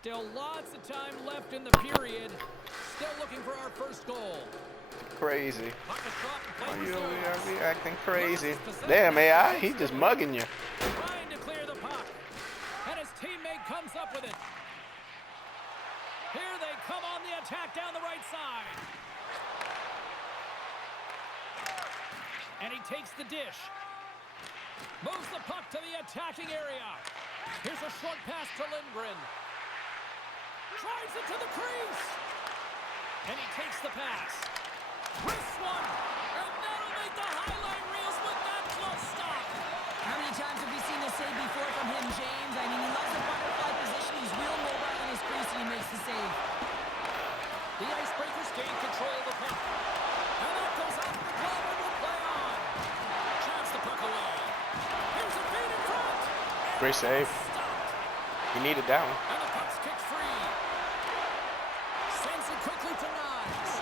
Still lots of time left in the period. Still looking for our first goal. Crazy. Why you over here acting crazy? Damn, AI, he just mugging you. Trying to clear the puck. And his teammate comes up with it. Here they come on the attack down the right side. And he takes the dish. Moves the puck to the attacking area. Here's a short pass to Lindgren. Drives it to the crease. And he takes the pass. Wrist one. And that'll make the highlight reels with that close stop. How many times have we seen this save before from him, James? I mean, he loves the butterfly position. He's real mobile in his crease and he makes the save. The Icebreakers gain control of the puck. And that goes off the glove and will play on. Drives the puck away. Here's a feed in front. Great save. You need it down. And the puck's kicked free. Sends it quickly to Knives.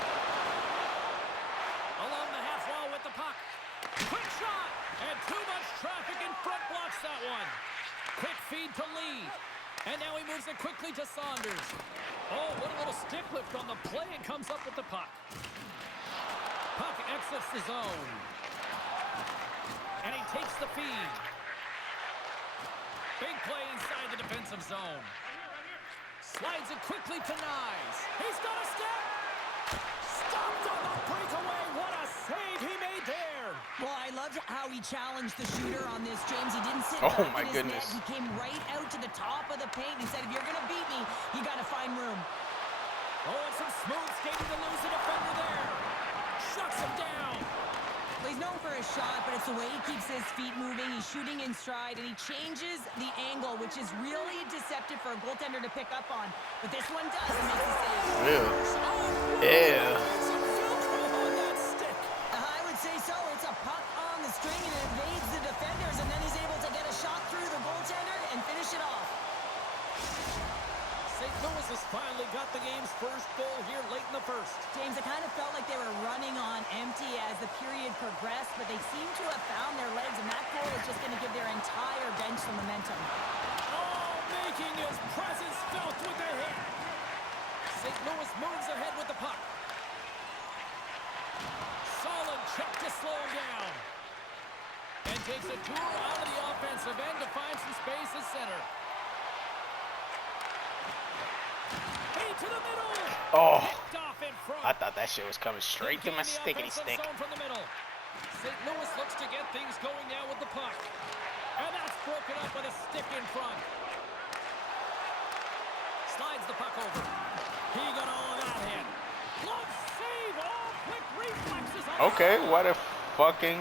Along the half wall with the puck. Quick shot. And too much traffic in front blocks that one. Quick feed to Lee. And now he moves it quickly to Saunders. Oh, what a little stick lift on the play and comes up with the puck. Puck exits the zone. And he takes the feed. Big play inside the defensive zone. Slides it quickly to Nyes. He's got a step. Stopped on the breakaway. What a save he made there. Well, I loved how he challenged the shooter on this, James. He didn't sit Oh, back my in his goodness. net. He came right out to the top of the paint. He said, if you're going to beat me, you got to find room. Oh, and some smooth skating to lose the defender there. Shuts him down. Well, he's known for his shot, but it's the way he keeps his feet moving. He's shooting in stride, and he changes the angle, which is really deceptive for a goaltender to pick up on. But this one does, and makes the save. Really? Yeah. Some Velcro on that stick. I would say so. It's a puck on the string, and it evades the defenders, and then he's able to get a shot through the goaltender and finish it off. St. Louis has finally got the game's first goal here late in the first. James, it kind of felt like they were running on empty as the period progressed, but they seem to have found their legs, and that goal is just going to give their entire bench some momentum. Oh, making his presence felt with their hit. St. Louis moves ahead with the puck. Solid check to slow him down. And takes a tour out of the offensive end to find some space at center. To the middle. Oh, Off in front. I thought that shit was coming straight to my stickity stick. From the middle. St. Louis looks to get things going now with the puck. And that's broken up with a stick in front. Slides the puck over. He got all of that in. Glove save. All quick reflexes. Okay, what a fucking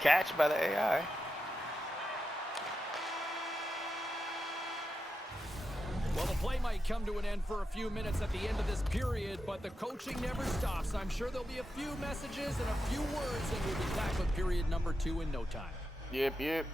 catch by the AI. Well, the play might come to an end for a few minutes at the end of this period, but the coaching never stops. I'm sure there'll be a few messages and a few words, and we'll be back with period number 2 in no time. Yep. Yep.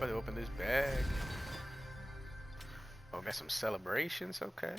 about to open this bag. Oh, got some celebrations. Okay.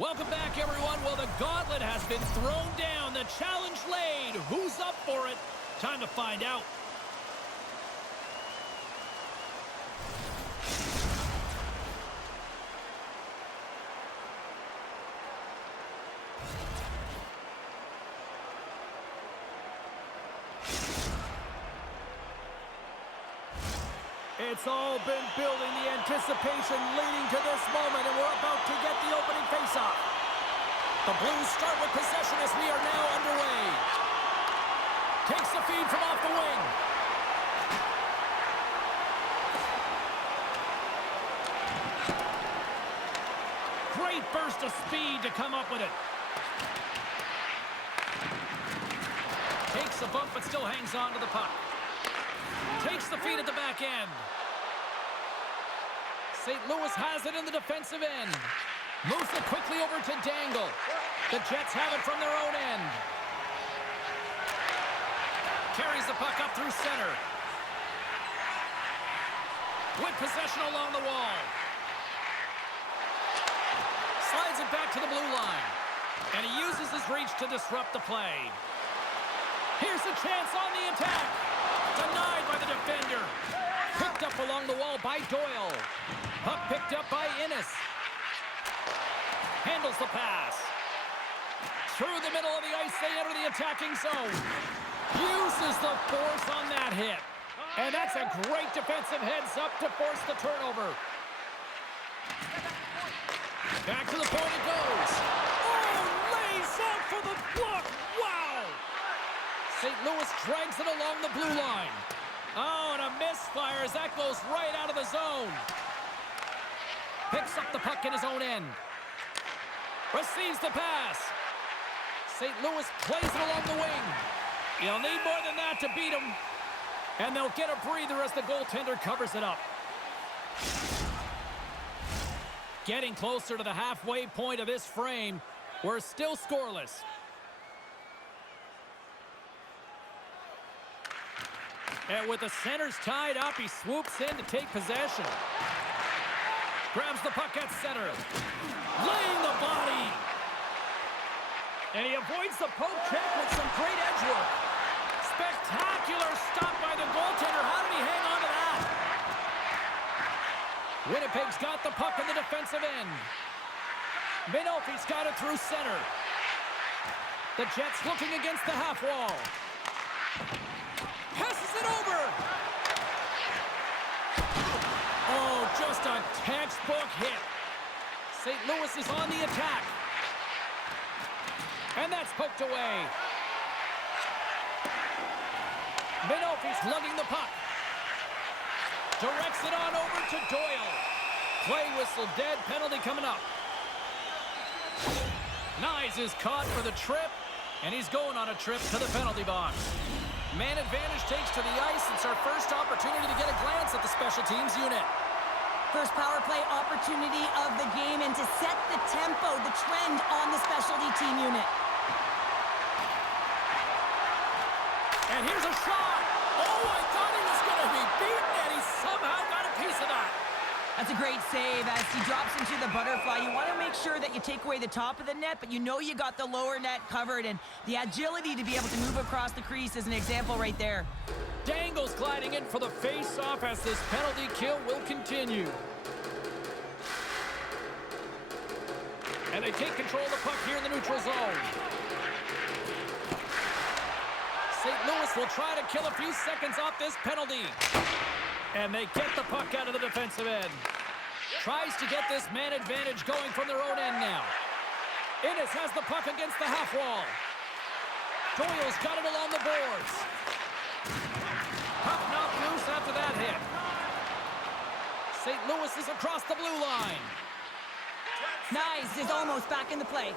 Welcome back, everyone. Well, the gauntlet has been thrown down. The challenge laid. Who's up for it? Time to find out. It's all been building, the anticipation leading to this moment, and we're about to get the opening faceoff. The Blues start with possession as we are now underway. Takes the feed from off the wing. Great burst of speed to come up with it. Takes a bump but still hangs on to the puck. Takes the feed at the back end. St. Louis has it in the defensive end. Moves it quickly over to Dangle. The Jets have it from their own end. Carries the puck up through center. With possession along the wall. Slides it back to the blue line. And he uses his reach to disrupt the play. Here's a chance on the attack. Denied by the defender. Picked up along the wall by Doyle. Puck picked up by Innes. Handles the pass. Through the middle of the ice, they enter the attacking zone. Uses the force on that hit. And that's a great defensive heads-up to force the turnover. Back to the point it goes. Oh, lays out for the block. Wow! St. Louis drags it along the blue line. Oh, and a misfire as that goes right out of the zone. Picks up the puck in his own end. Receives the pass. St. Louis plays it along the wing. You'll need more than that to beat him. And they'll get a breather as the goaltender covers it up. Getting closer to the halfway point of this frame. We're still scoreless. And with the centers tied up, he swoops in to take possession. Grabs the puck at center. Laying the body. And he avoids the poke check with some great edge work. Spectacular stop by the goaltender. How did he hang on to that? Winnipeg's got the puck in the defensive end. Minolfi's got it through center. The Jets looking against the half wall. Passes it over. Oh, just a textbook hit. St. Louis is on the attack. And that's poked away. Minolfi's lugging the puck. Directs it on over to Doyle. Play whistle dead, penalty coming up. Nyes is caught for the trip, and he's going on a trip to the penalty box. Man advantage takes to the ice. It's our first opportunity to get a glance at the special teams unit. First power play opportunity of the game, and to set the tempo, the trend on the specialty team unit. And here's a shot. Oh, I thought he was going to be beaten, and he somehow got a piece of that. That's a great save as he drops into the butterfly. You want to make sure that you take away the top of the net, but you know you got the lower net covered, and the agility to be able to move across the crease is an example right there. Dangle's gliding in for the face-off as this penalty kill will continue. And they take control of the puck here in the neutral zone. St. Louis will try to kill a few seconds off this penalty. And they get the puck out of the defensive end. Tries to get this man advantage going from their own end now. Innes has the puck against the half wall. Doyle's got it along the boards. Puck knocked loose after that hit. St. Louis is across the blue line. Nyes is almost back in the play.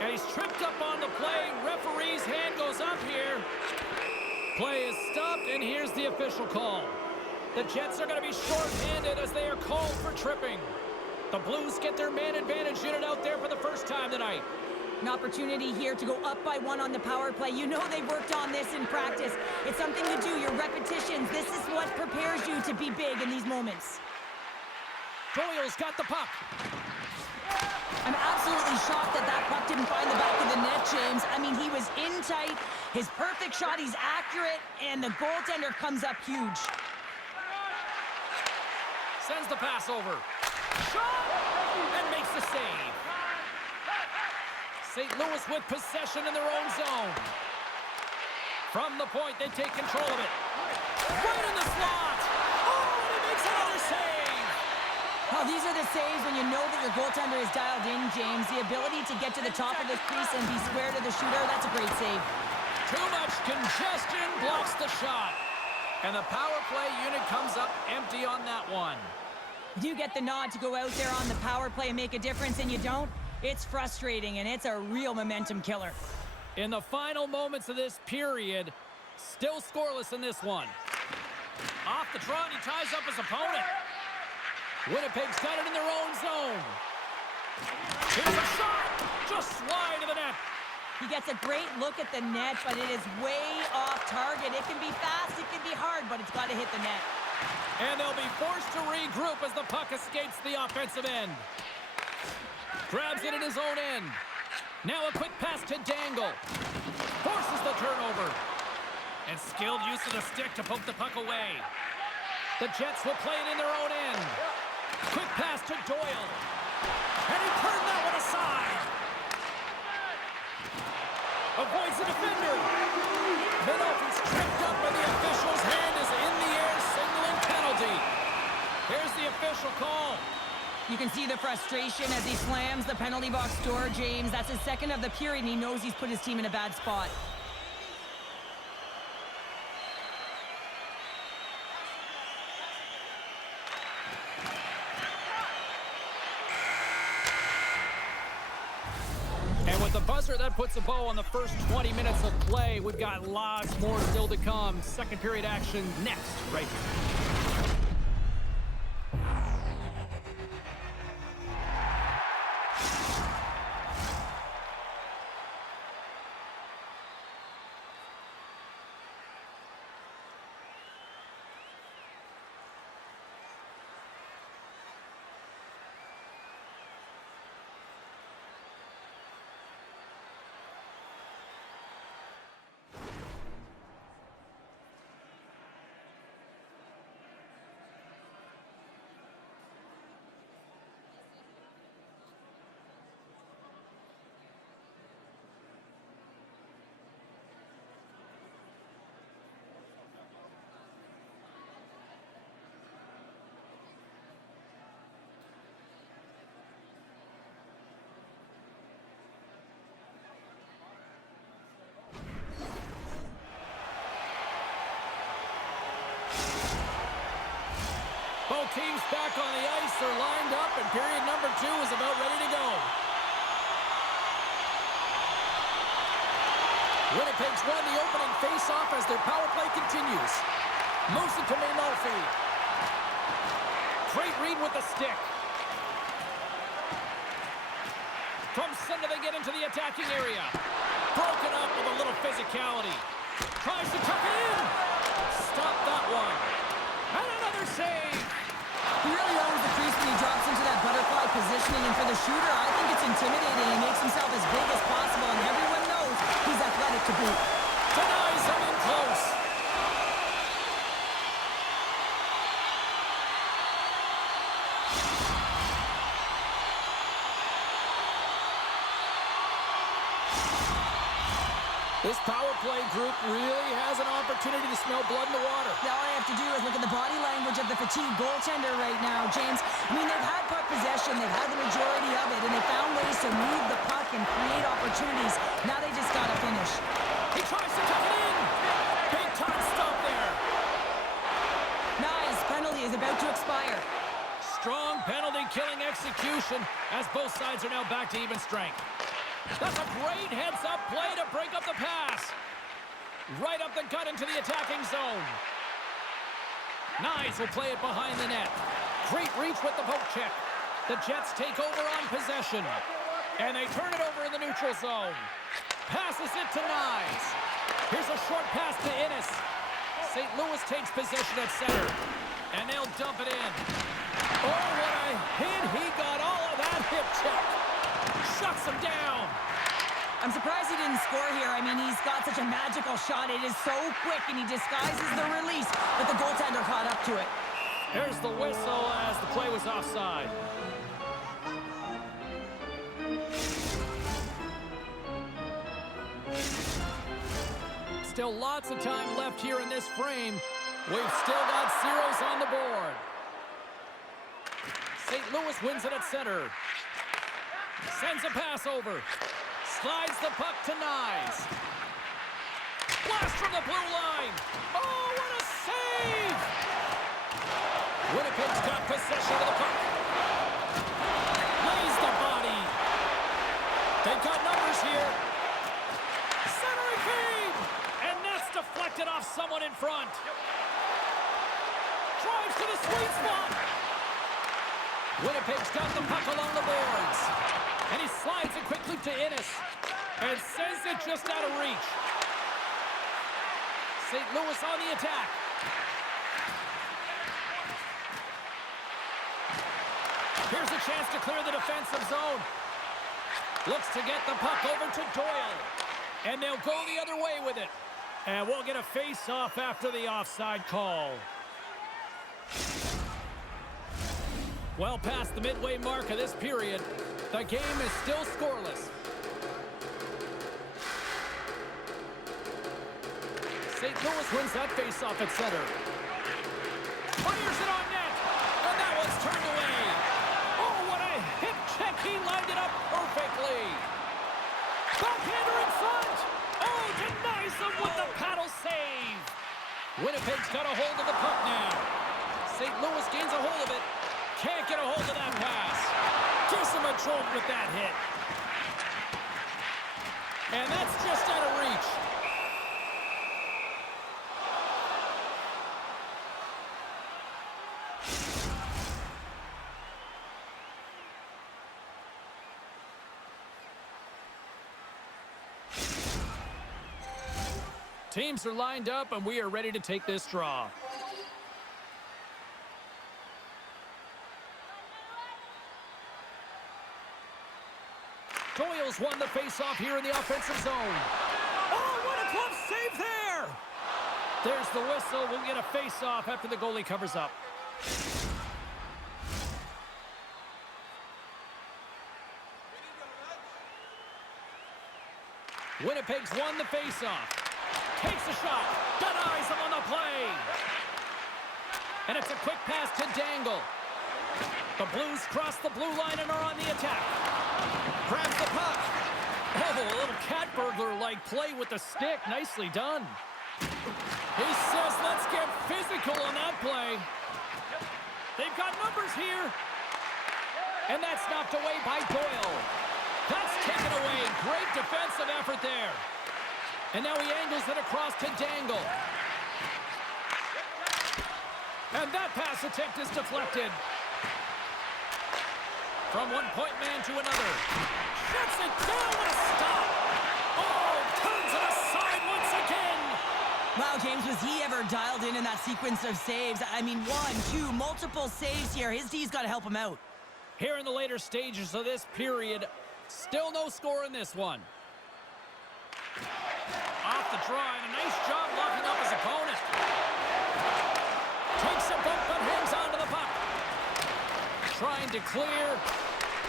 And he's tripped up on the play. Referee's hand goes up here. Play is stopped, and here's the official call. The Jets are going to be short-handed as they are called for tripping. The Blues get their man advantage unit out there for the first time tonight. An opportunity here to go up by one on the power play. You know they've worked on this in practice. It's something you do, your repetitions. This is what prepares you to be big in these moments. Doyle's got the puck. I'm absolutely shocked that that puck didn't find the back of the net, James. I mean, he was in tight, his perfect shot, he's accurate, and the goaltender comes up huge. Sends the pass over. Shot! And makes the save. St. Louis with possession in their own zone. From the point, they take control of it. Right in the slot! Oh, and he makes another save! Well, these are the saves when you know that your goaltender is dialed in, James. The ability to get to the top of the crease and be square to the shooter, that's a great save. Too much congestion blocks the shot. And the power play unit comes up empty on that one. You get the nod to go out there on the power play and make a difference, and you don't? It's frustrating, and it's a real momentum killer. In the final moments of this period, still scoreless in this one. Off the draw, and he ties up his opponent. Winnipeg's got it in their own zone. Here's a shot! Just wide of the net. He gets a great look at the net, but it is way off target. It can be fast, it can be hard, but it's got to hit the net. And they'll be forced to regroup as the puck escapes the offensive end. Grabs it in his own end. Now a quick pass to Dangle. Forces the turnover. And skilled use of the stick to poke the puck away. The Jets will play it in their own end. Quick pass to Doyle. And he turned that one aside. Avoids the defender. Minoki's tripped up, and the official's hand is in the air, signaling penalty. Here's the official call. You can see the frustration as he slams the penalty box door, James. That's his second of the period, and he knows he's put his team in a bad spot. And with the buzzer, that puts a bow on the first 20 minutes of play. We've got lots more still to come. Second period action next, right here. Both teams back on the ice are lined up, and period number 2 is about ready to go. Winnipeg's won the opening face-off as their power play continues. Moves it to Minofi. Great read with the stick. From center, they get into the attacking area. Broken up with a little physicality. Tries to tuck it in. Stop that one. And another save. He really owns the crease when he drops into that butterfly positioning, and for the shooter, I think it's intimidating. He makes himself as big as possible, and everyone knows he's athletic to boot. Denies him in close. This power play group really has an opportunity to smell blood in the water. All I have to do is look at the body language of the fatigued goaltender right now, James. I mean, they've had puck possession, they've had the majority of it, and they found ways to move the puck and create opportunities. Now they just got to finish. He tries to tuck it in. Big time stop there. Nice. Penalty is about to expire. Strong penalty-killing execution as both sides are now back to even strength. That's a great heads-up play to break up the pass. Right up the gut into the attacking zone. Nyes will play it behind the net. Great reach with the poke check. The Jets take over on possession. And they turn it over in the neutral zone. Passes it to Nyes. Here's a short pass to Innes. St. Louis takes possession at center. And they'll dump it in. Oh, what a hit. He got all of that hip check. Shuts him down. I'm surprised he didn't score here. I mean, he's got such a magical shot. It is so quick, and he disguises the release, but the goaltender caught up to it. Here's the whistle as the play was offside. Still lots of time left here in this frame. We've still got zeros on the board. St. Louis wins it at center. Sends a pass over. Slides the puck to Nyes. Blast from the blue line. Oh, what a save! Winnipeg's got possession of the puck. Lays the body. They've got numbers here. Centering feed! And that's deflected off someone in front. Drives to the sweet spot. Winnipeg's got the puck along the boards. And he slides it quickly to Innes. And sends it just out of reach. St. Louis on the attack. Here's a chance to clear the defensive zone. Looks to get the puck over to Doyle. And they'll go the other way with it. And we'll get a face-off after the offside call. Well past the midway mark of this period, the game is still scoreless. St. Louis wins that face-off at center. Fires it on net, and that one's turned away. Oh, what a hip check. He lined it up perfectly. Backhander in front. Oh, denies him with the paddle save. Winnipeg's got a hold of the puck now. St. Louis gains a hold of it. Can't get a hold of that pass. Gives him a jolt with that hit. And that's just out of reach. Teams are lined up, and we are ready to take this draw. Doyle's won the faceoff here in the offensive zone. Oh, what a glove save there! There's the whistle. We'll get a faceoff after the goalie covers up. Winnipeg's won the faceoff. Takes a shot. Denies him on the play. And it's a quick pass to Dangle. The Blues cross the blue line and are on the attack. Grabs the puck. Oh, a little cat burglar-like play with the stick. Nicely done. He says, let's get physical on that play. They've got numbers here. And that's knocked away by Doyle. That's taken away. Great defensive effort there. And now he angles it across to Dangle. And that pass attempt is deflected. From one point man to another. Shuts it down with a stop. Oh, turns it aside once again. Wow, James, was he ever dialed in that sequence of saves? I mean, one, two, multiple saves here. His D's got to help him out. Here in the later stages of this period, still no score in this one. Off the draw, and a nice job locking up his opponent. Takes a bump and hangs on to the puck. Trying to clear.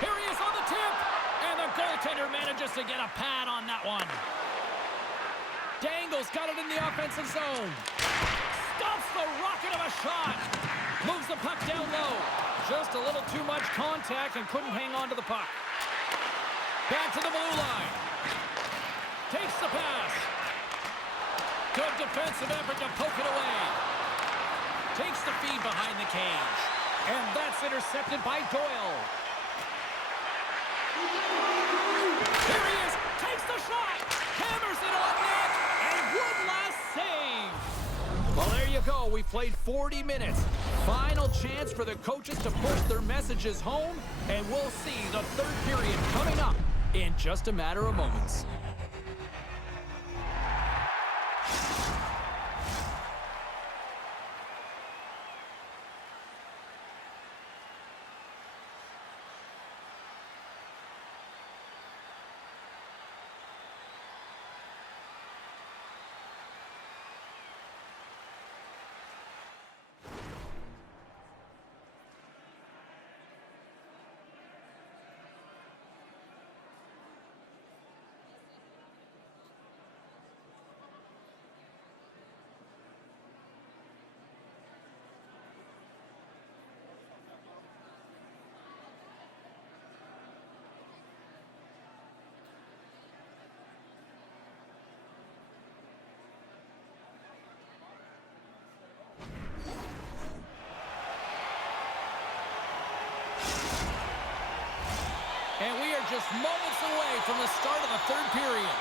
Here he is on the tip. And the goaltender manages to get a pad on that one. Dangle's got it in the offensive zone. Stops the rocket of a shot. Moves the puck down low. Just a little too much contact and couldn't hang on to the puck. Back to the blue line. Takes the pass. Good defensive effort to poke it away. Takes the feed behind the cage. And that's intercepted by Doyle. Here he is. Takes the shot. Hammers it on net. And one last save. Well, there you go. We played 40 minutes. Final chance for the coaches to push their messages home. And we'll see the third period coming up in just a matter of moments. just moments away from the start of the third period.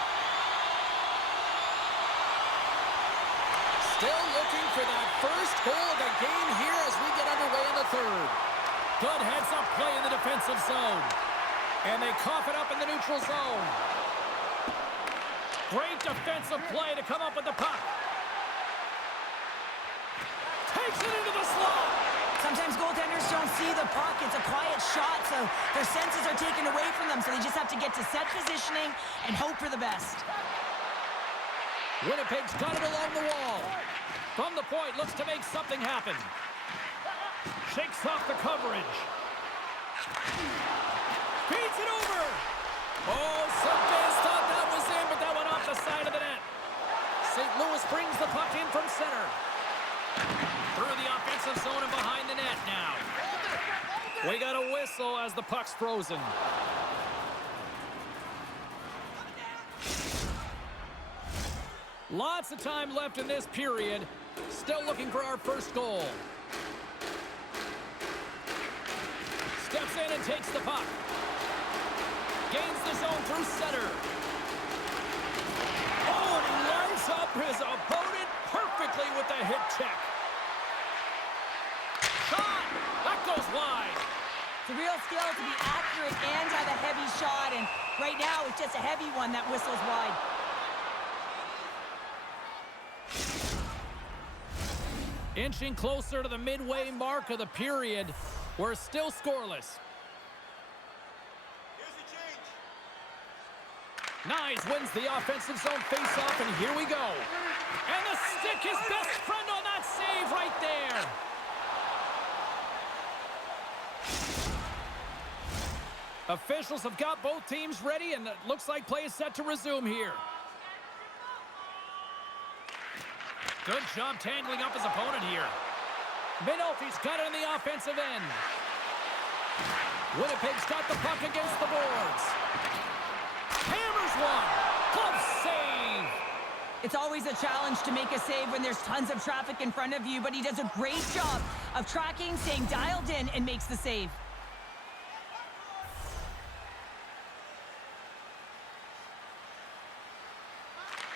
Still looking for that first goal of the game here as we get underway in the third. Good heads-up play in the defensive zone. And they cough it up in the neutral zone. Great defensive play to come up with the puck. Takes it into the slot. Sometimes goaltenders don't see the puck. It's a quiet shot, so their senses are taken away from them, so they just have to get to set positioning and hope for the best. Winnipeg's got it along the wall. From the point, looks to make something happen. Shakes off the coverage. Feeds it over. Oh, some fans thought that was in, but that went off the side of the net. St. Louis brings the puck in from center. Through the offensive zone and behind the net now. We got a whistle as the puck's frozen. Lots of time left in this period. Still looking for our first goal. Steps in and takes the puck. Gains the zone through center. Oh, and he lines up his opponent perfectly with the hip check. Shot! That goes wide. It's a real skill to be accurate and have a heavy shot, and right now it's just a heavy one that whistles wide. Inching closer to the midway mark of the period. We're still scoreless. Nyes wins the offensive zone faceoff, and here we go. And the stick is best friend on that save right there. Officials have got both teams ready, and it looks like play is set to resume here. Good job tangling up his opponent here. Minolfi's got it on the offensive end. Winnipeg's got the puck against the boards. Hammers one. Glove save. It's always a challenge to make a save when there's tons of traffic in front of you, but he does a great job of tracking, staying dialed in, and makes the save.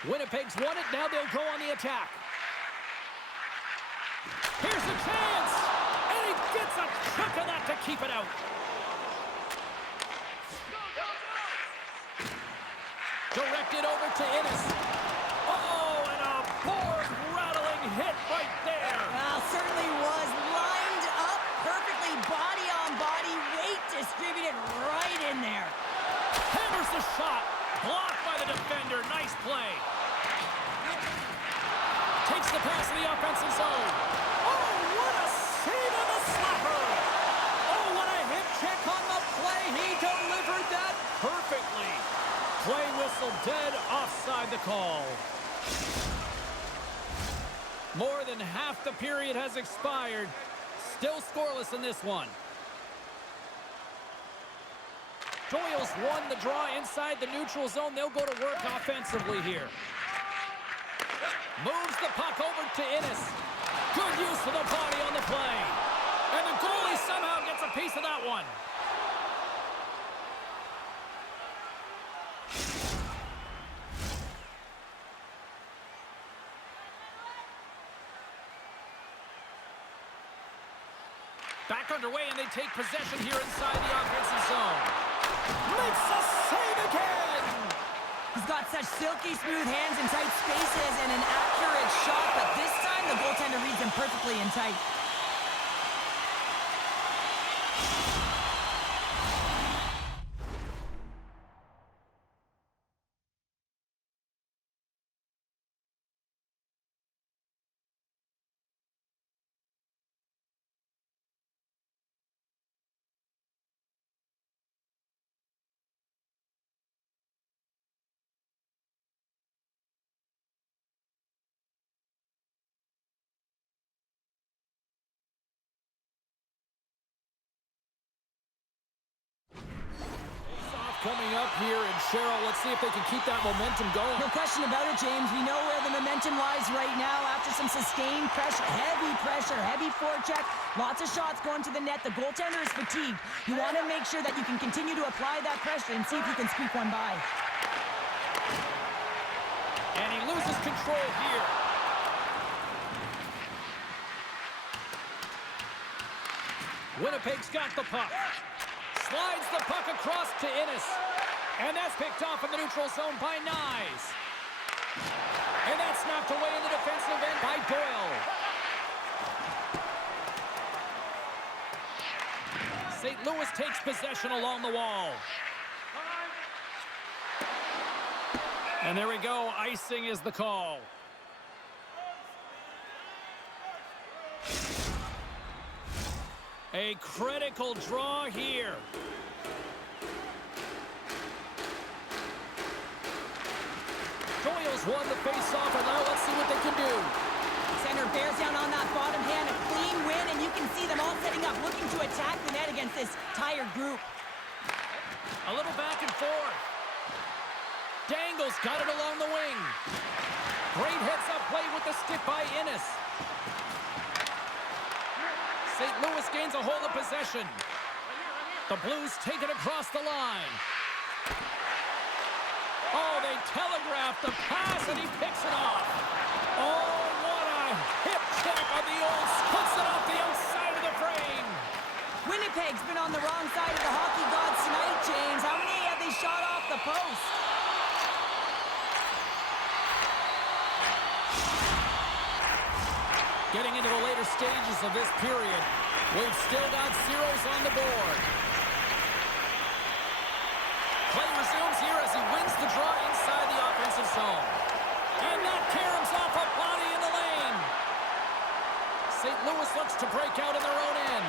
Winnipeg's won it. Now they'll go on the attack. Here's a chance. And he gets a chunk of that to keep it out. Directed over to Innes. Oh, and a board-rattling hit right there. Well, certainly was lined up perfectly, body on body, weight distributed right in there. Hammers the shot. Blocked by the defender. Nice play. Takes the pass in the offensive zone. Oh, what a save on the slapper. Oh, what a hip check on the play. He delivered that perfectly. Play whistle dead offside the call. More than half the period has expired. Still scoreless in this one. Doyle's won the draw inside the neutral zone. They'll go to work offensively here. Moves the puck over to Innes. Good use of the body on the play. And the goalie somehow gets a piece of that one. Back underway, and they take possession here inside the offensive zone. Makes a save again! He's got such silky smooth hands in tight spaces and an accurate shot, but this time the goaltender reads him perfectly in tight. up here, and Cheryl, let's see if they can keep that momentum going. No question about it, James. We know where the momentum lies right now after some sustained pressure, heavy forecheck, lots of shots going to the net. The goaltender is fatigued. You want to make sure that you can continue to apply that pressure and see if you can squeak one by. And he loses control here. Winnipeg's got the puck. Slides the puck across to Innes. And that's picked off in the neutral zone by Nyes. And that's knocked away in the defensive end by Doyle. St. Louis takes possession along the wall. And there we go. Icing is the call. A critical draw here. Doyle's won the face-off, and now let's see what they can do. Center bears down on that bottom hand, a clean win, and you can see them all setting up, looking to attack the net against this tired group. A little back and forth. Dangle's got it along the wing. Great heads-up play with the stick by Innes. St. Louis gains a hold of possession. The Blues take it across the line. Oh, they telegraph the pass, and he picks it off. Oh, what a hip check on the old, puts it off the outside of the frame. Winnipeg's been on the wrong side of the hockey gods tonight, James. How many have they shot off the post? Getting into the later stages of this period, we've still got zeros on the board. Play resumes here as he wins the draw inside the offensive zone. And that caroms off a body in the lane. St. Louis looks to break out in their own end.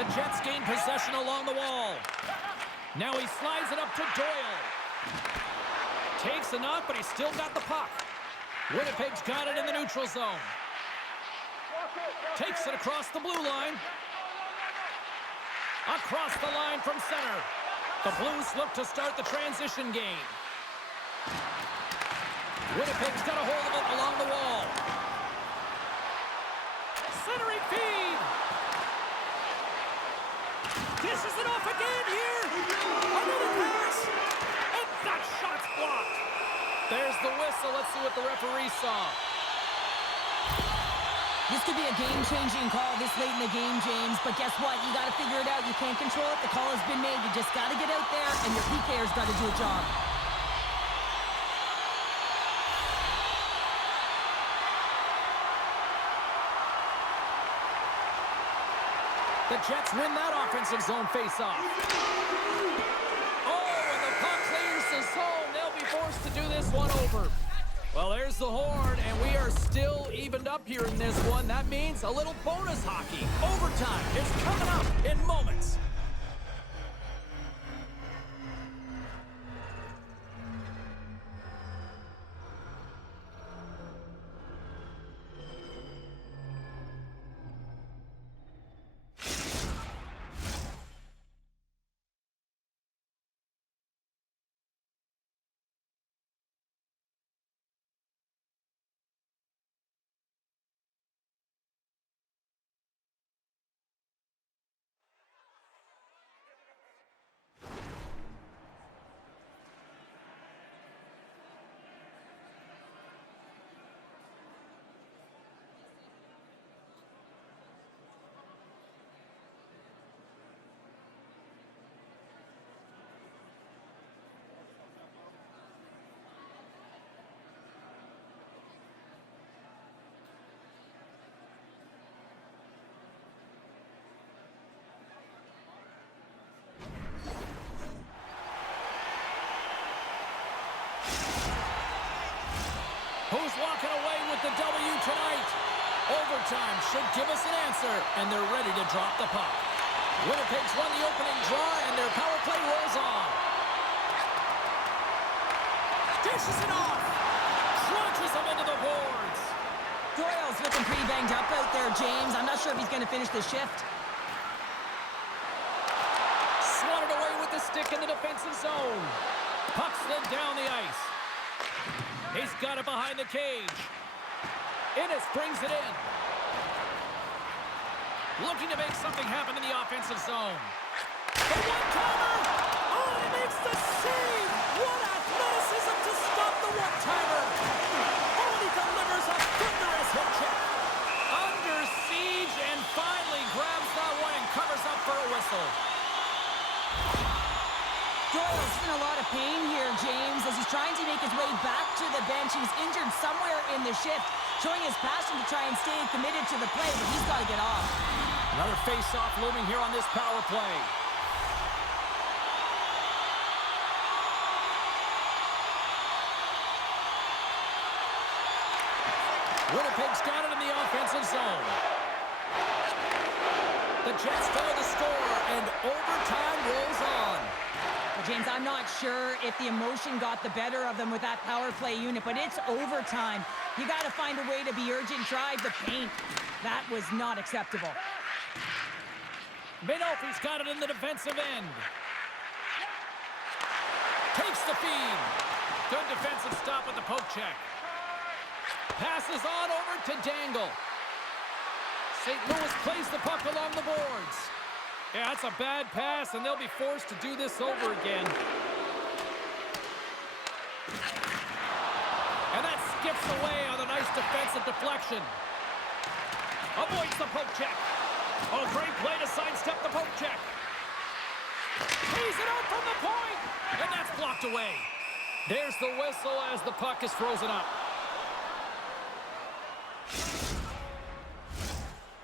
The Jets gain possession along the wall. Now he slides it up to Doyle. Takes a knock, but he's still got the puck. Winnipeg's got it in the neutral zone. Takes it across the blue line. Across the line from center. The Blues look to start the transition game. Winnipeg's got a hold of it along the wall. Centering feed. Dishes it off again here. Another pass. And that shot's blocked. There's the whistle. Let's see what the referee saw. This could be a game-changing call this late in the game, James. But guess what? You got to figure it out. You can't control it. The call has been made. You just got to get out there, and your PKer's got to do a job. The Jets win that offensive zone face-off. Oh, and the puck clears the zone. They'll be forced to do this one over. Well, there's the horn, and we are still evened up here in this one. That means a little bonus hockey. Overtime is coming up in moments. Who's walking away with the W tonight? Overtime should give us an answer, and they're ready to drop the puck. Winnipeg's won the opening draw, and their power play rolls on. Dishes it off. Crunches them into the boards. Doyle's looking pretty banged up out there, James. I'm not sure if he's going to finish the shift. Swatted stick in the defensive zone. Puck slid down the ice. He's got it behind the cage. Innes brings it in. Looking to make something happen in the offensive zone. The one-timer! Oh, he makes the save! What athleticism to stop the one-timer! Oh, and he delivers a thunderous hip check. Under siege and finally grabs that one and covers up for a whistle. Doyle's in a lot of pain here, James, as he's trying to make his way back to the bench. He was injured somewhere in the shift, showing his passion to try and stay committed to the play, but he's got to get off. Another face-off looming here on this power play. Winnipeg's got it in the offensive zone. The Jets follow the score, and overtime rolls on. Well, James, I'm not sure if the emotion got the better of them with that power play unit, but it's overtime. You got to find a way to be urgent, drive the paint. That was not acceptable. Minofi's got it in the defensive end. Takes the feed. Good defensive stop with the poke check. Passes on over to Dangle. St. Louis plays the puck along the boards. Yeah, that's a bad pass, and they'll be forced to do this over again. And that skips away on a nice defensive deflection. Avoids the poke check. Oh, great play to sidestep the poke check. Tees it out from the point, and that's blocked away. There's the whistle as the puck is frozen up.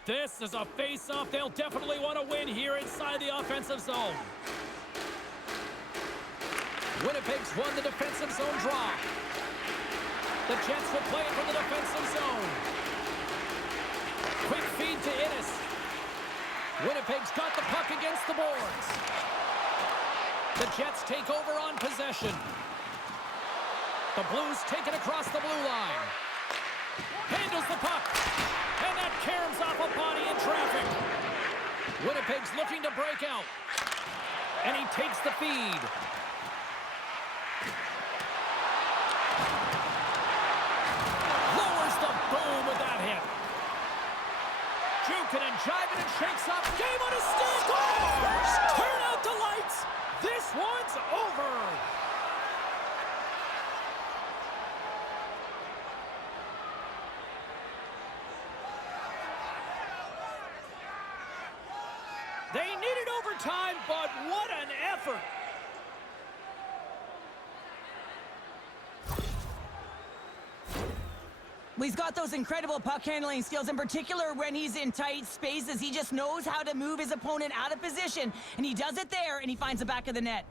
This is a face-off they'll definitely want to win here inside the offensive zone. Winnipeg's won the defensive zone draw. The Jets will play it from the defensive zone. Quick feed to Innes. Winnipeg's got the puck against the boards. The Jets take over on possession. The Blues take it across the blue line. Handles the puck. And that caroms off a body in traffic. Winnipeg's looking to break out. And he takes the feed. Lowers the boom with that hit. Jukin and jiving and shakes up. Game on his stick. Scores! Turn out the lights. This one's over. They needed overtime, but what an effort. Well, he's got those incredible puck handling skills, in particular when he's in tight spaces. He just knows how to move his opponent out of position, and he does it there, and he finds the back of the net.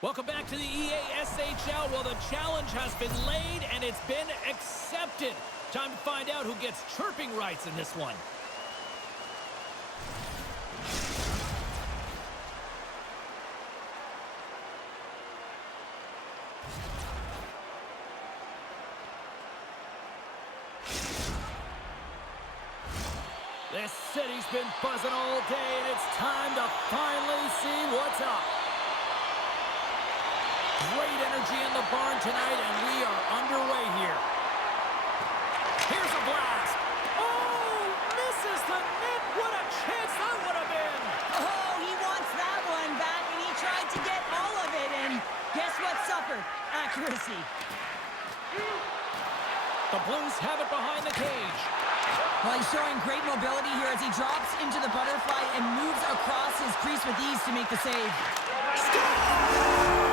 Welcome back to the EASHL. Well, the challenge has been laid and it's been accepted. Time to find out who gets chirping rights in this one. This city's been buzzing all day, and it's time to finally see what's up. Great energy in the barn tonight, and we are underway here. Here's a blast. Oh, misses the net. What a chance that would have been. Oh, he wants that one back, and he tried to get all of it, and guess what suffered? Accuracy. The Blues have it behind the cage. Well, he's showing great mobility here as he drops into the butterfly and moves across his crease with ease to make the save. Scores!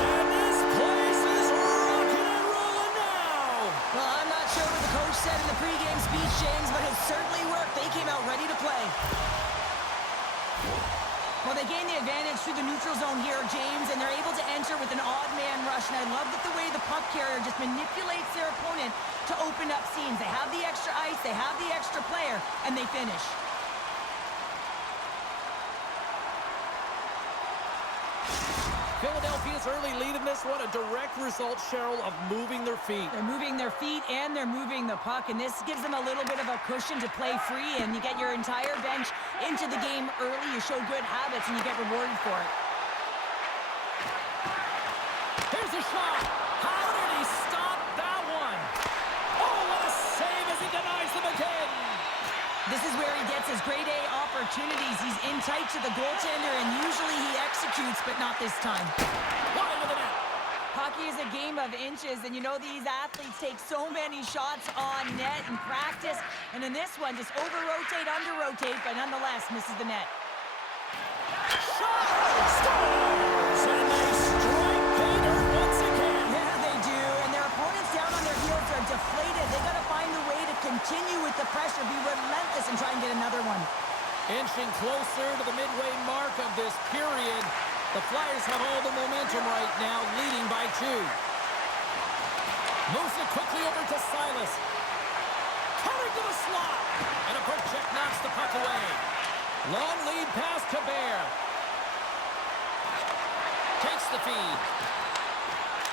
And this place is rocking and rolling now. Well, I'm not sure what the coach said in the pregame speech, James, but it certainly worked. They came out ready to play. Well, they gain the advantage through the neutral zone here, James, and they're able to enter with an odd man rush. And I love that the way the puck carrier just manipulates their opponent to open up seams. They have the extra ice, they have the extra player, and they finish. Philadelphia's early lead in this one, a direct result, Cheryl, of moving their feet. They're moving their feet and they're moving the puck, and this gives them a little bit of a cushion to play free, and you get your entire bench into the game early. You show good habits, and you get rewarded for it. Here's a shot. How did he stop that one? Oh, what a save as he denies them again. This is where he gets his grade A opportunities. He's in tight to the goaltender, and usually he executes, but not this time. Wide of the net. Hockey is a game of inches, and you know these athletes take so many shots on net in practice, and in this one, just over-rotate, under-rotate, but nonetheless misses the net. Shot! Scores! And they strike pay dirt once again. Yeah, they do, and their opponents down on their heels are deflated. They got to find a way to continue with the pressure, be relentless, and try and get another one. Inching closer to the midway mark of this period. The Flyers have all the momentum right now, leading by 2. Moves it quickly over to Silas. Cutting to the slot. And a quick check knocks the puck away. Long lead pass to Bear. Takes the feed.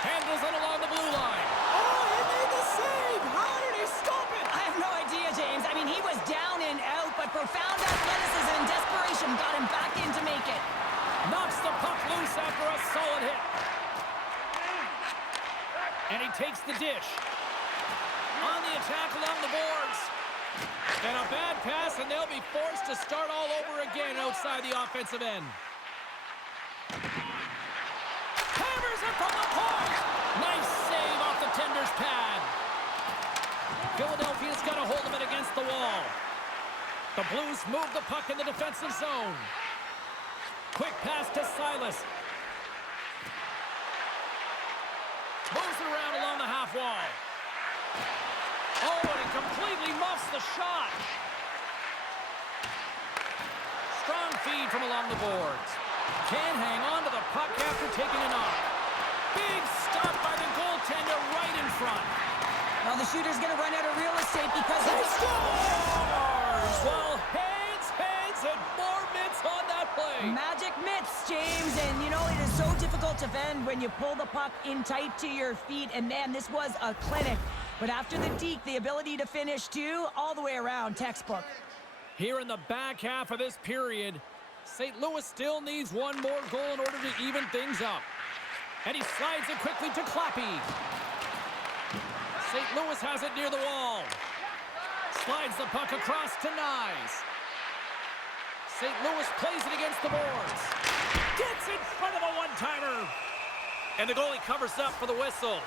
Handles it along the blue line. Oh, he made the save! How did he stop it? I have no idea, James. I mean, he was down and out, but profound athleticism and desperation got him back in to make it. Knocks the puck loose after a solid hit. And he takes the dish. On the attack along the boards. And a bad pass, and they'll be forced to start all over again outside the offensive end. Hammers it from the point. Nice save off the tender's pad. Philadelphia's got a hold of it against the wall. The Blues move the puck in the defensive zone. Quick pass to Silas. Moves it around along the half wall. Oh, and it completely muffs the shot. Strong feed from along the boards. Can't hang on to the puck after taking a knock. Big stop by the goaltender right in front. Well, the shooter's going to run out of real estate because He scores! Well, hands, and more mitts on that play. magic mitts, James, and you know it is so difficult to defend when you pull the puck in tight to your feet, and man, this was a clinic. But after the deke, the ability to finish too, all the way around, textbook. Here in the back half of this period, St. Louis still needs one more goal in order to even things up. And he slides it quickly to Clappy. St. Louis has it near the wall. Slides the puck across to Nyes. St. Louis plays it against the boards. Gets in front of a one-timer. And the goalie covers up for the whistle.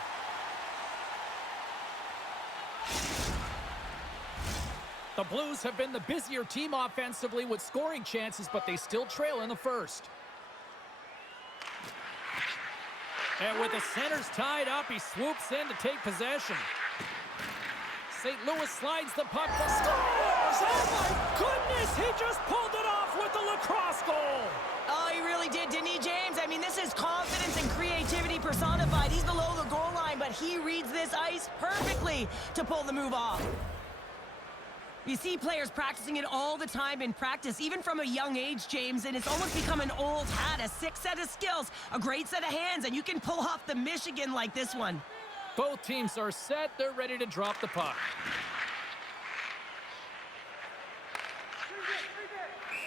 The Blues have been the busier team offensively with scoring chances, but they still trail in the first. And with the centers tied up, he swoops in to take possession. St. Louis slides the puck. Scores! Oh, my goodness! He just pulled it off with the lacrosse goal. Oh, he really did, didn't he, James? I mean, this is confidence and creativity personified. He's below the goal line, but he reads this ice perfectly to pull the move off. You see players practicing it all the time in practice, even from a young age, James, and it's almost become an old hat, a sick set of skills, a great set of hands, and you can pull off the Michigan like this one. Both teams are set. They're ready to drop the puck.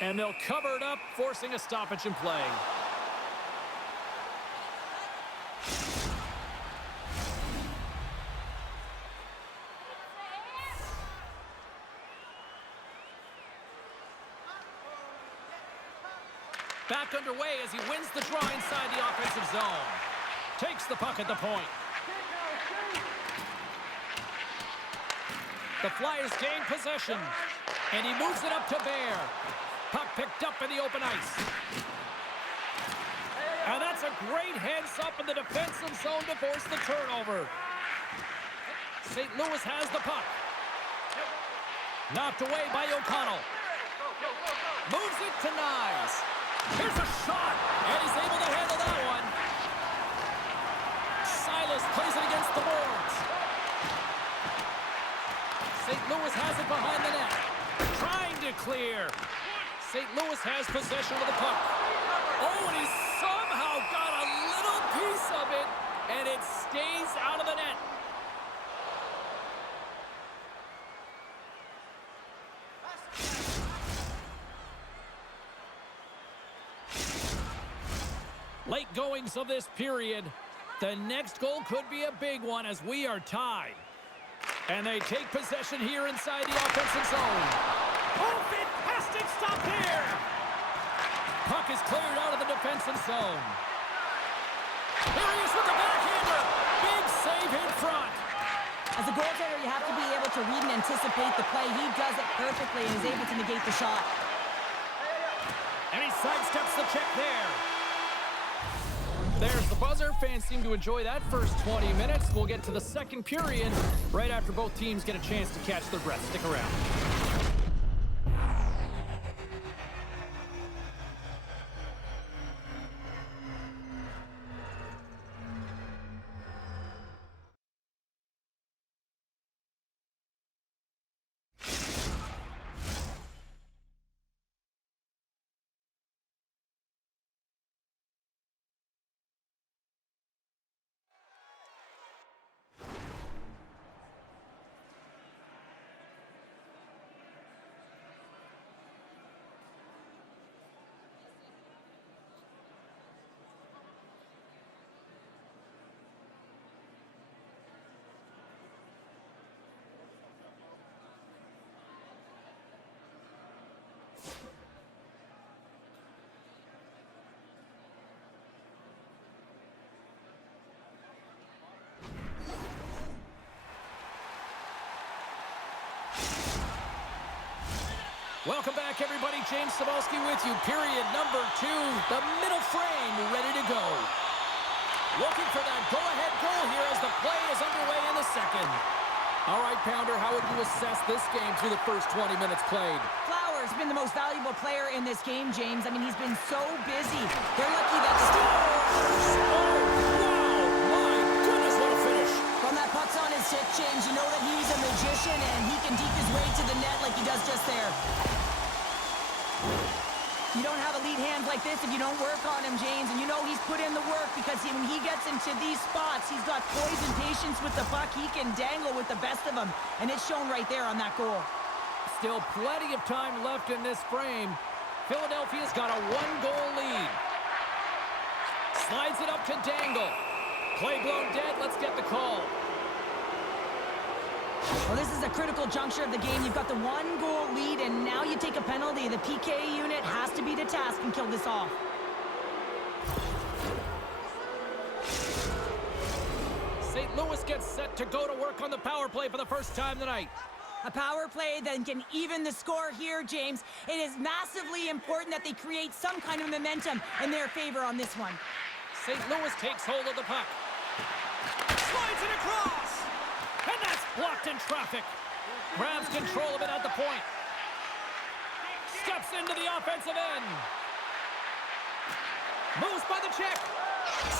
And they'll cover it up, forcing a stoppage in play. Back underway as he wins the draw inside the offensive zone. Takes the puck at the point. The Flyers gain possession. And he moves it up to Bear. Puck picked up in the open ice. And that's a great heads-up in the defensive zone to force the turnover. St. Louis has the puck. Knocked away by O'Connell. Moves it to Nyes. Here's a shot, and he's able to handle that one. Silas plays it against the boards. St. Louis has it behind the net. Trying to clear. St. Louis has possession of the puck. Oh, and he somehow got a little piece of it, and it stays out of the net. Late goings of this period. The next goal could be a big one as we are tied. And they take possession here inside the offensive zone. Oh, fantastic stop there! Puck is cleared out of the defensive zone. Here he is with the backhander. Big save in front. As a goaltender, you have to be able to read and anticipate the play. He does it perfectly and is able to negate the shot. And he sidesteps the check there. There's the buzzer. Fans seem to enjoy that first 20 minutes. We'll get to the second period right after both teams get a chance to catch their breath. Stick around. Welcome back, everybody. James Cebulski with you. Period number 2. The middle frame ready to go. Looking for that go-ahead goal here as the play is underway in the second. All right, Pounder, how would you assess this game through the first 20 minutes played? Flowers been the most valuable player in this game, James. I mean, he's been so busy. They're lucky that... When that puck's on his stick, James, you know that he's a magician and he can deke his way to the net like he does just there. You don't have elite hands like this if you don't work on him, James, and you know he's put in the work because when he gets into these spots, he's got poise and patience with the puck. He can dangle with the best of them, and it's shown right there on that goal. Still plenty of time left in this frame. Philadelphia's got a 1-goal lead. Slides it up to Dangle. Play blown dead. Let's get the call. Well, this is a critical juncture of the game. You've got the 1-goal lead, and now you take a penalty. The PK unit has to be to task and kill this off. St. Louis gets set to go to work on the power play for the first time tonight. A power play that can even the score here, James. It is massively important that they create some kind of momentum in their favor on this one. St. Louis takes hold of the puck. Slides it across! And that's blocked in traffic. Grabs control of it at the point. Steps into the offensive end. Moves by the check.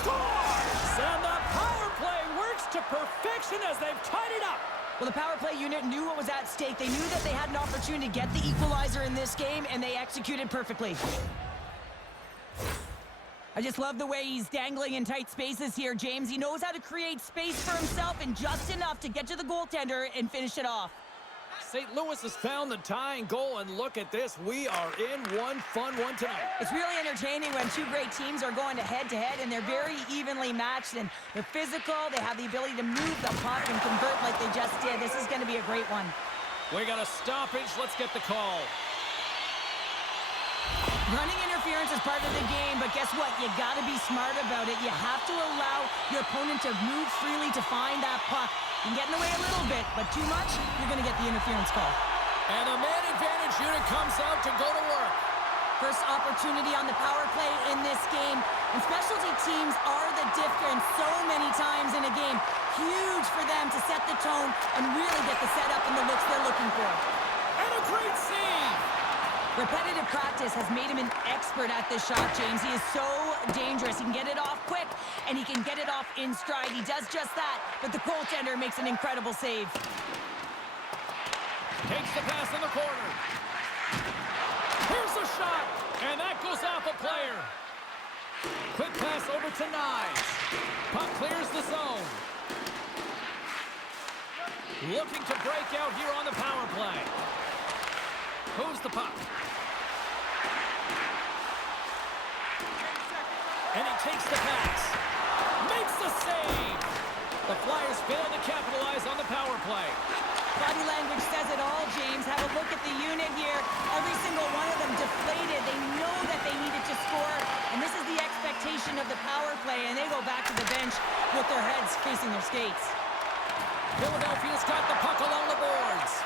Scores! And the power play works to perfection as they've tied it up. Well, the power play unit knew what was at stake. They knew that they had an opportunity to get the equalizer in this game, and they executed perfectly. I just love the way he's dangling in tight spaces here, James. He knows how to create space for himself and just enough to get to the goaltender and finish it off. St. Louis has found the tying goal, and look at this. We are in one fun one tonight. It's really entertaining when two great teams are going head-to-head, and they're very evenly matched, and they're physical. They have the ability to move the puck and convert like they just did. This is going to be a great one. We got a stoppage. Let's get the call. Running interference is part of the game, but guess what? You got to be smart about it. You have to allow your opponent to move freely to find that puck. You can get in the way a little bit, but too much, you're going to get the interference call. And a man advantage unit comes out to go to work. First opportunity on the power play in this game. And specialty teams are the difference so many times in a game. Huge for them to set the tone and really get the setup and the looks they're looking for. And a great save! Repetitive practice has made him an expert at this shot, James. He is so dangerous. He can get it off quick, and he can get it off in stride. He does just that, but the goaltender makes an incredible save. Takes the pass in the corner. Here's a shot, and that goes off a player. Quick pass over to Nyes. Puck clears the zone. Looking to break out here on the power play. Moves the puck. And he takes the pass. Makes the save. The Flyers fail to capitalize on the power play. Body language says it all, James. Have a look at the unit here. Every single one of them deflated. They know that they needed to score. And this is the expectation of the power play. And they go back to the bench with their heads facing their skates. Philadelphia's got the puck along the boards.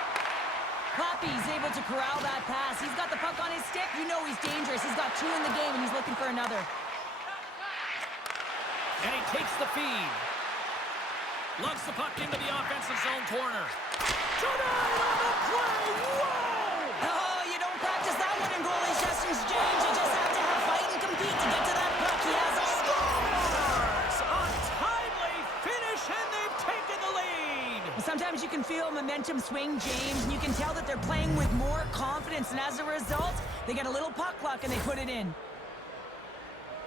Poppy's able to corral that pass. He's got the puck on his stick. You know he's dangerous. He's got two in the game, and he's looking for another. And he takes the feed. Lugs the puck into the offensive zone corner. Tonight on the play! Whoa! Oh, you don't practice that one in goalie sessions, James. You just have to have fight and compete to get to that puck. He has all Scores! A timely finish, and they've taken the lead! Sometimes you can feel momentum swing, James, and you can tell that they're playing with more confidence, and as a result, they get a little puck luck and they put it in.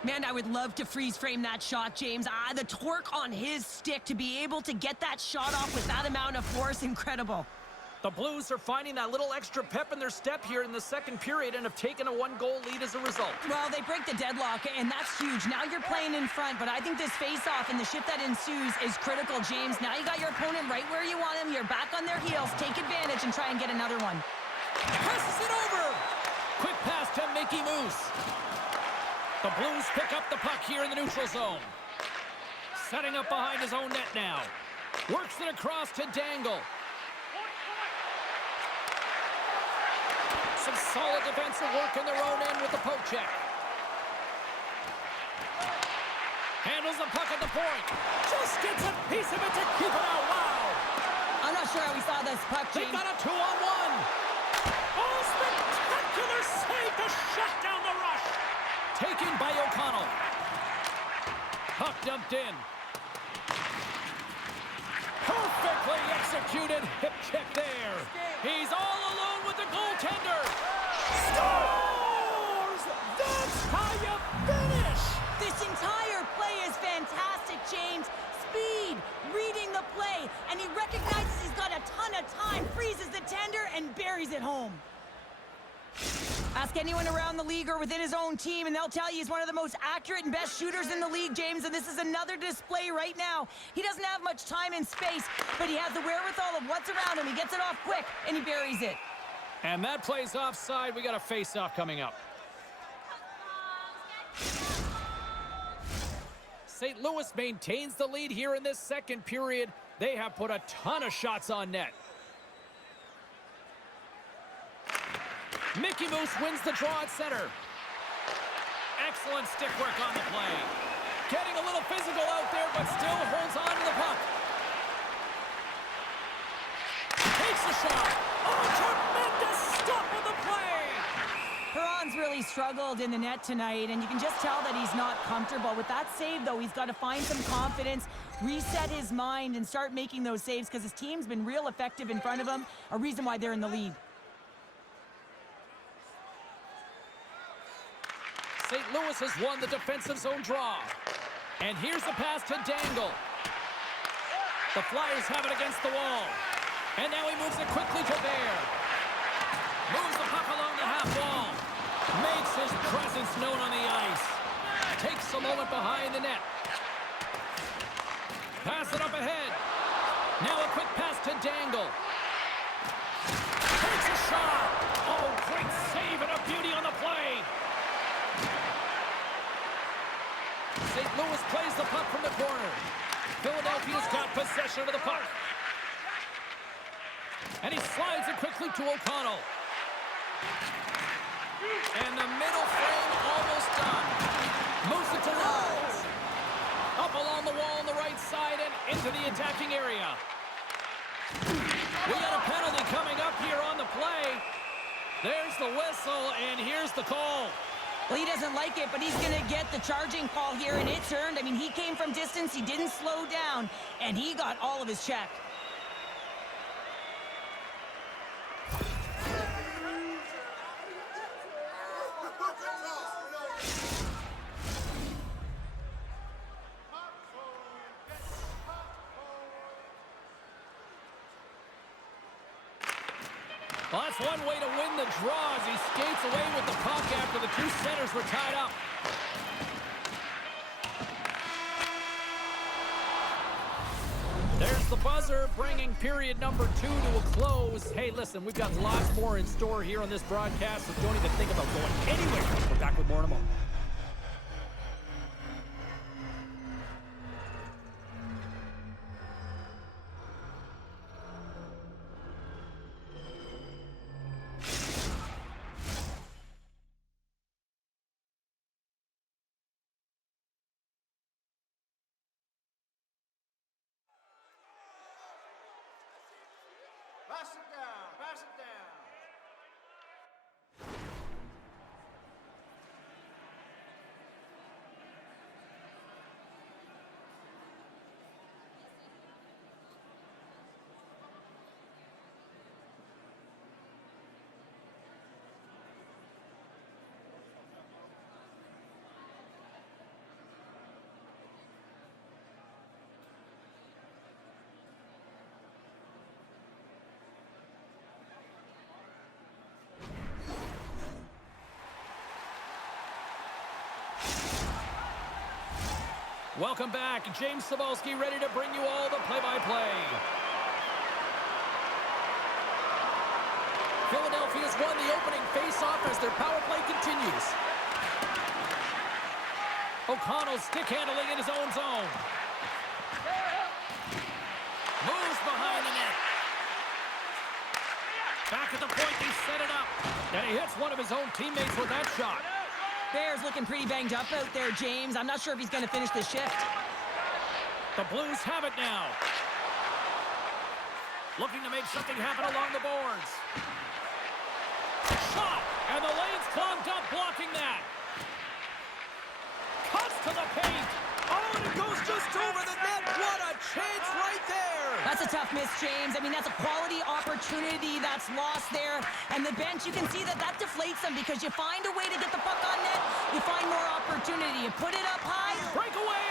Man, I would love to freeze frame that shot, James. The torque on his stick to be able to get that shot off with that amount of force, incredible. The Blues are finding that little extra pep in their step here in the second period and have taken a one-goal lead as a result. Well, they break the deadlock, and that's huge. Now you're playing in front, but I think this face-off and the shift that ensues is critical, James. Now you got your opponent right where you want him. You're back on their heels. Take advantage and try and get another one. Passes it over! Quick pass to Mickey Moose. The Blues pick up the puck here in the neutral zone. Setting up behind his own net now. Works it across to Dangle. Some solid defensive work in their own end with the poke check. Handles the puck at the point. Just gets a piece of it to keep it out. Wow! I'm not sure how we saw this puck, They James. got a 2-on-1. Oh, spectacular save to shut down the rush. Taken by O'Connell. Puck dumped in. Perfectly executed hip check there. He's all alone with the goaltender. Scores! That's how you finish! This entire play is fantastic, James. Speed, reading the play, and he recognizes he's got a ton of time, freezes the tender, and buries it home. Ask anyone around the league or within his own team, and they'll tell you he's one of the most accurate and best shooters in the league, James, and this is another display right now. He doesn't have much time and space, but he has the wherewithal of what's around him. He gets it off quick, and he buries it. And that play's offside. We got a face-off coming up. St. Louis maintains the lead here in this second period. They have put a ton of shots on net. Mickey Moose wins the draw at center. Excellent stick work on the play. Getting a little physical out there, but still holds on to the puck. Takes the shot. Oh, tremendous stop on the play. Perron's really struggled in the net tonight, and you can just tell that he's not comfortable. With that save, though, he's got to find some confidence, reset his mind, and start making those saves because his team's been real effective in front of him, a reason why they're in the lead. St. Louis has won the defensive zone draw. And here's the pass to Dangle. The Flyers have it against the wall. And now he moves it quickly to Bear. Moves the puck along the half wall. Makes his presence known on the ice. Takes a moment behind the net. Pass it up ahead. Now a quick pass to Dangle. Takes a shot. Oh, great save and a beauty on the play. St. Louis plays the puck from the corner. Philadelphia's got possession of the puck. And he slides it quickly to O'Connell. And the middle frame almost done. Moves it to Lyles. Up along the wall on the right side and into the attacking area. We got a penalty coming up here on the play. There's the whistle, and here's the call. Well, he doesn't like it, but he's going to get the charging call here, and it's earned. I mean, he came from distance, he didn't slow down, and he got all of his check. Well, that's one way to win the draw as he skates away with the puck after the two centers were tied up. There's the buzzer, bringing period number 2 to a close. Hey, listen, we've got lots more in store here on this broadcast, so don't even think about going anywhere. We're back with more in a moment. Pass it down, pass it down. Welcome back. James Cybulski ready to bring you all the play-by-play. Philadelphia's won the opening face-off as their power play continues. O'Connell stick handling in his own zone. Moves behind the net. Back at the point, they set it up. And he hits one of his own teammates with that shot. Bear's looking pretty banged up out there, James. I'm not sure if he's going to finish the shift. The Blues have it now. Looking to make something happen along the boards. Shot! And the lane's clogged up, blocking that. Cuts to the paint. Oh, and it goes just over the net. What a chance right there. That's a tough miss, James. I mean, that's a quality opportunity that's lost there. And the bench, you can see that deflates them because you find a way to get the puck on net, you find more opportunity. You put it up high. Breakaway.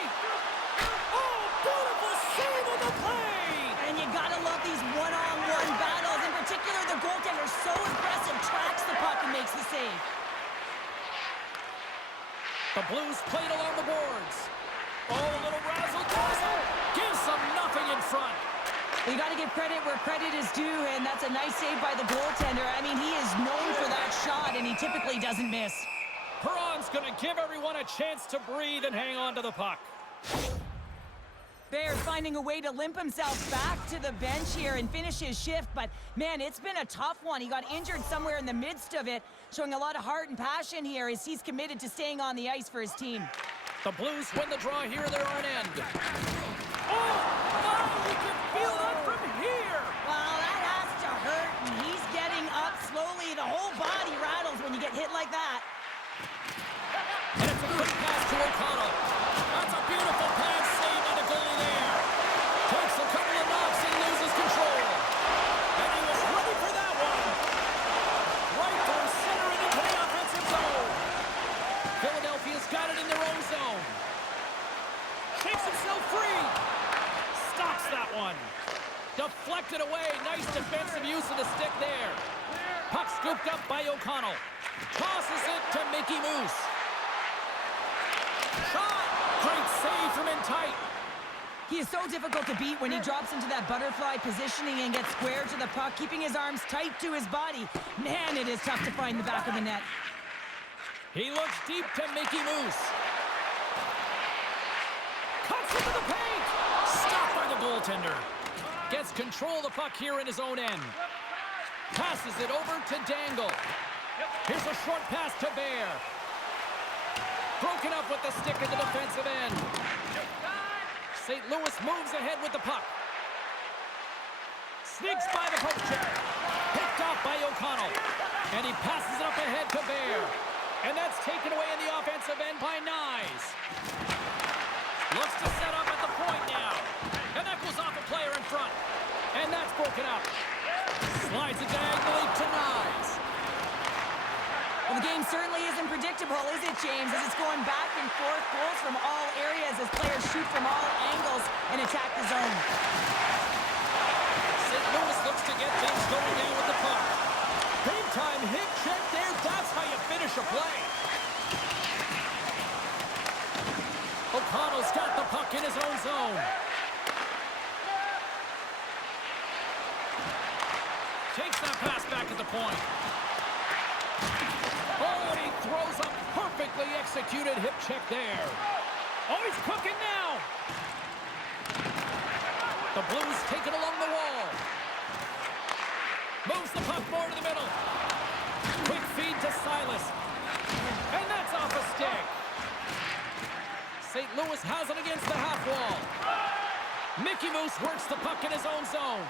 Oh, beautiful save on the play. And you gotta love these one-on-one battles. In particular, the goaltender so impressive, tracks the puck and makes the save. The Blues played along the boards. Oh, a little razzle-dazzle. Gives them nothing in front. You got to give credit where credit is due, and that's a nice save by the goaltender. I mean, he is known for that shot, and he typically doesn't miss. Perron's going to give everyone a chance to breathe and hang on to the puck. Bear's finding a way to limp himself back to the bench here and finish his shift, but man, it's been a tough one. He got injured somewhere in the midst of it, showing a lot of heart and passion here as he's committed to staying on the ice for his team. The Blues win the draw here. They're on end. Oh, you can feel that from here. Well, that has to hurt, and he's getting up slowly. The whole body rattles when you get hit like like that. And it's a quick pass to O'Connell. That's a beautiful pass saved by the goalie there. Takes a couple of knocks and loses control. And he was ready for that one. Right through center and into the offensive zone. Philadelphia's got it in their own zone. Shakes himself free. Stops that one. Deflected away. Nice defensive use of the stick there. Puck scooped up by O'Connell. Tosses it to Mickey Moose. Shot! Great save from in tight. He is so difficult to beat when he drops into that butterfly positioning and gets square to the puck, keeping his arms tight to his body. Man, it is tough to find the back of the net. He looks deep to Mickey Moose. Cuts into the paint. Stopped by the goaltender. Gets control of the puck here in his own end. Passes it over to Dangle. Here's a short pass to Bear. Broken up with the stick in the defensive end. St. Louis moves ahead with the puck. Sneaks by the poke check. Picked off by O'Connell. And he passes it up ahead to Bear. And that's taken away in the offensive end by Nyes. Looks to set up at the point now. And that goes off a player in front. And that's broken up. Slides it diagonally to Nyes. Well, the game certainly isn't predictable, is it, James? As it's going back and forth, goals from all areas as players shoot from all angles and attack the zone. St. Louis looks to get things going down with the puck. Big time hit check there. That's how you finish a play. O'Connell's got the puck in his own zone. Takes that pass back at the point. Oh, and he throws a perfectly executed hip check there. Oh, he's cooking now. The Blues take it along the wall. Moves the puck more to the middle. Quick feed to Silas. And that's off a stick. St. Louis has it against the half wall. Mickey Moose works the puck in his own zone.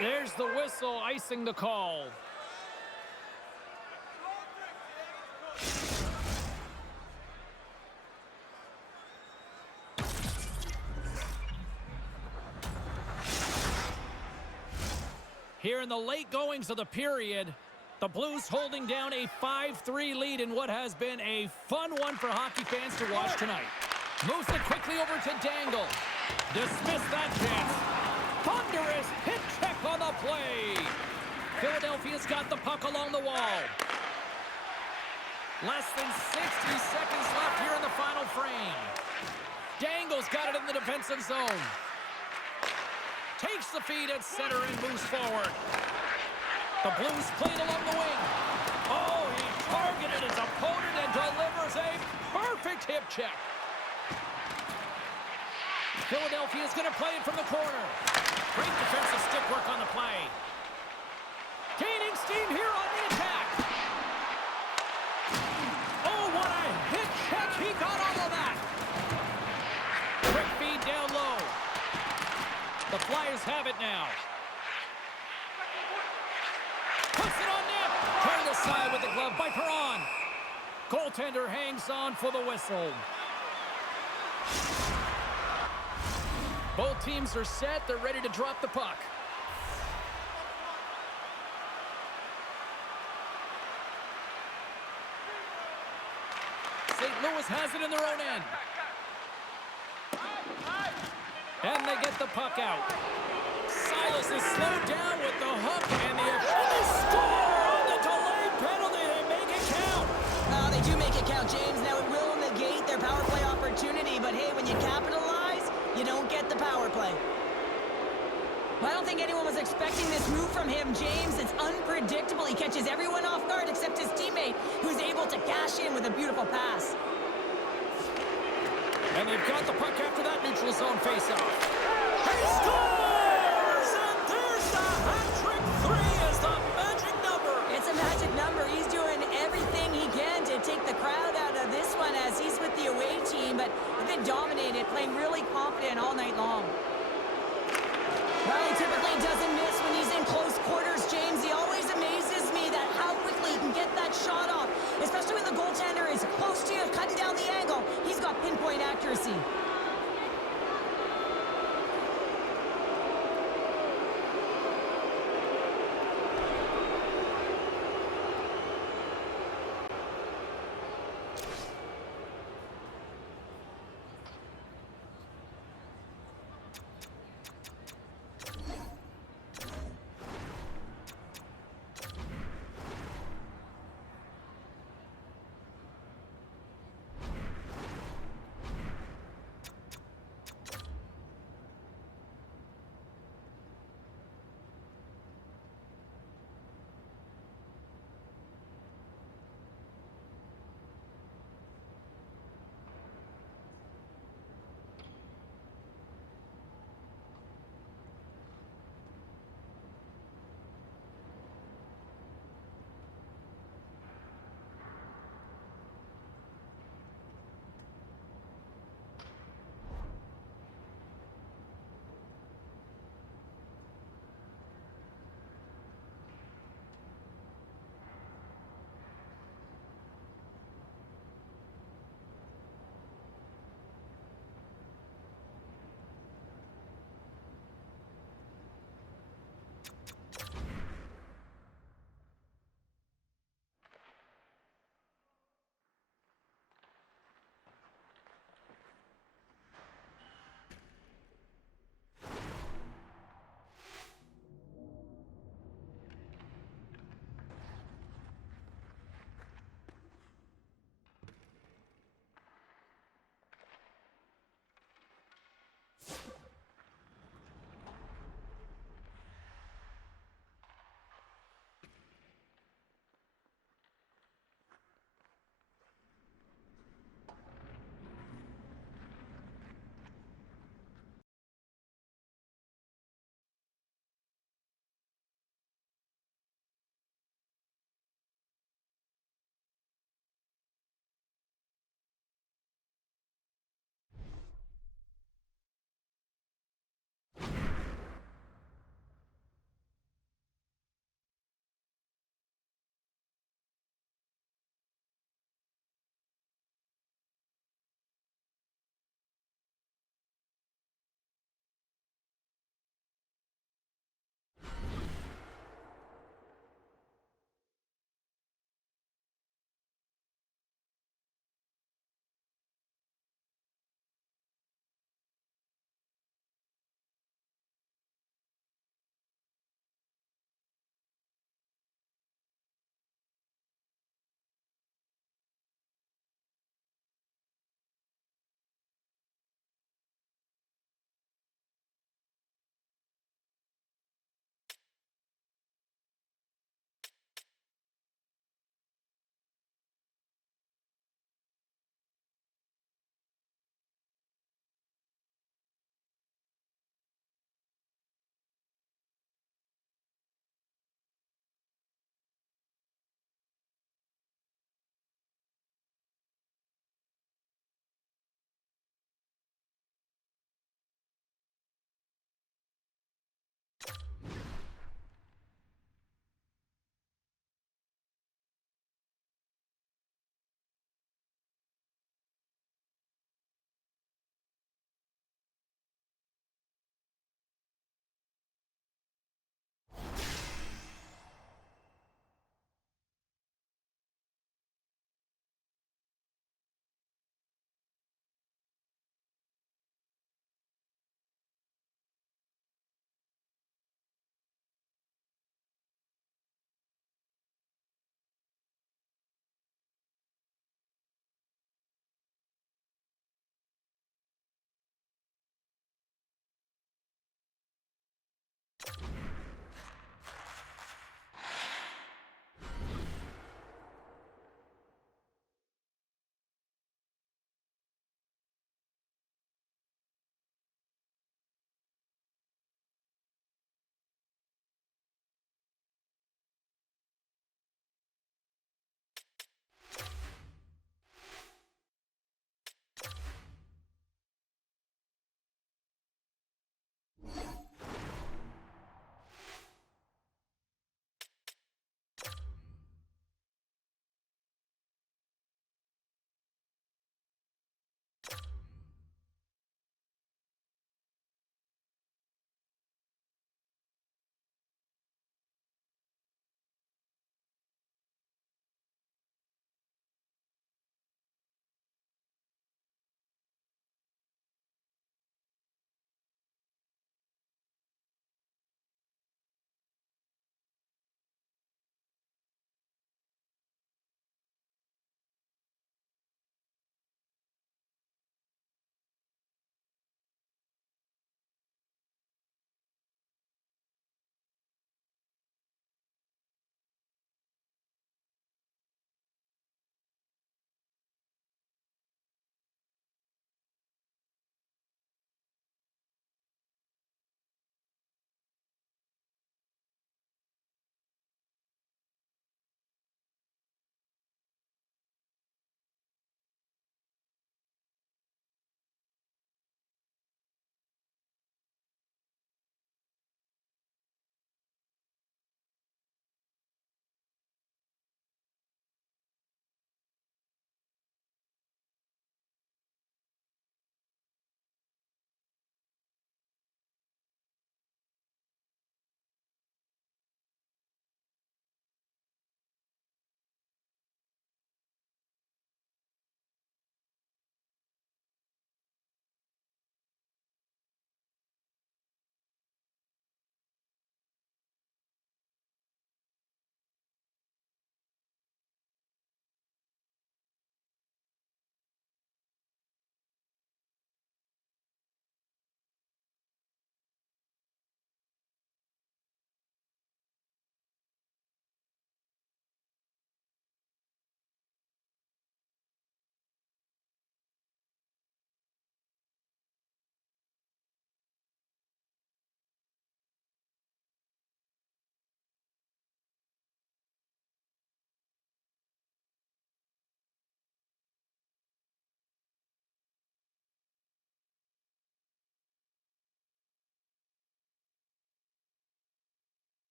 There's the whistle, icing the call. Here in the late goings of the period, the Blues holding down a 5-3 lead in what has been a fun one for hockey fans to watch tonight. Moves it quickly over to Dangle. Dismiss that chance. Thunderous hit check on the play. Philadelphia's got the puck along the wall. Less than 60 seconds left here in the final frame. Dangle's got it in the defensive zone. Takes the feed at center and moves forward. The Blues played along the wing. Oh, he targeted his opponent and delivers a perfect hip check. Philadelphia's going to play it from the corner. Great defensive stick work on the play. Gaining steam here on the attack. Oh, what a hip check. He got all of that. Quick feed down low. The Flyers have it now. Puts it on net. Turned aside with the glove by Perron. Goaltender hangs on for the whistle. Both teams are set. They're ready to drop the puck. St. Louis has it in their own end. And they get the puck out. Silas is slowed down with the hook, and they score on the delayed penalty. They make it count. Well, they do make it count, James. Now it will negate their power play opportunity, but hey, when you capitalize, you don't get the power play. Well, I don't think anyone was expecting this move from him, James. It's unpredictable. He catches everyone off guard except his teammate, who's able to cash in with a beautiful pass. And they've got the puck after that neutral zone faceoff. He scores! And there's the hat-trick. 3 is the magic number. It's a magic number. He's doing everything he can to take the crowd out of this one as he's with the away team, but they've been dominated, playing really confident all night long. Well, he typically doesn't miss when he's in close quarters, James. He always amazes me that how quickly he can get that shot off, especially when the goaltender is close to you, cutting down the angle. He's got pinpoint accuracy.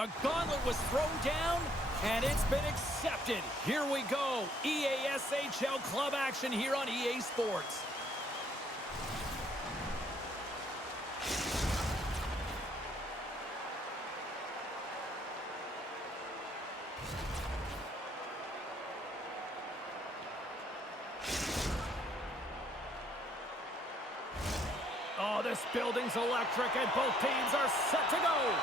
The gauntlet was thrown down, and it's been accepted. Here we go. EASHL club action here on EA Sports. Oh, this building's electric, and both teams are set to go.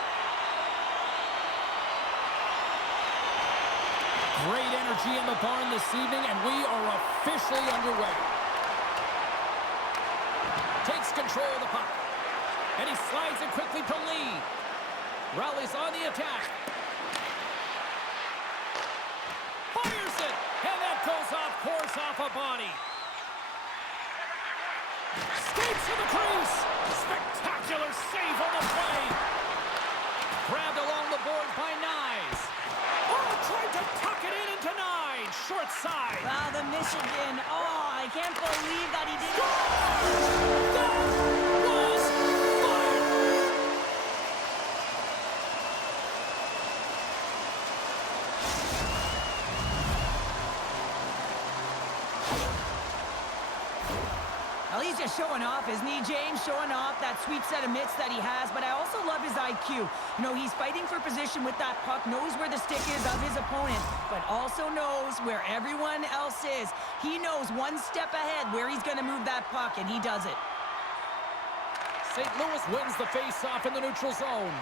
Great energy in the barn this evening, and we are officially underway. Takes control of the puck, and he slides it quickly to Lee. Rallies on the attack. Fires it, and that goes off course off a body. Skates to the crease. Spectacular save on the play. Grabbed along the board by Nyes. Oh, tried to tuck it in into Nyes. Short side. Wow, the Michigan. Oh, I can't believe that he did it. That was fire. Well, he's just showing off, isn't he, James? Showing off that sweet set of mitts that he has, but I also love his IQ. You know, he's fighting for position with that puck, knows where the stick is of his opponent, but also knows where everyone else is. He knows one step ahead where he's going to move that puck, and he does it. St. Louis wins the face-off in the neutral zone.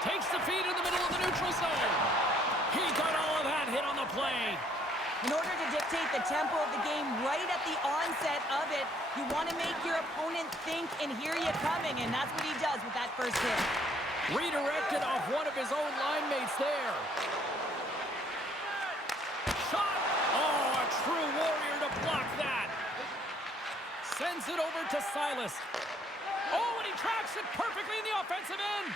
Takes the feed in the middle of the neutral zone. He got all of that hit on the play. In order to dictate the tempo of the game right at the onset of it, you want to make your opponent think and hear you coming, and that's what he does with that first hit. Redirected off one of his own line mates there. Shot! Oh, a true warrior to block that. Sends it over to Silas. Oh, and he tracks it perfectly in the offensive end.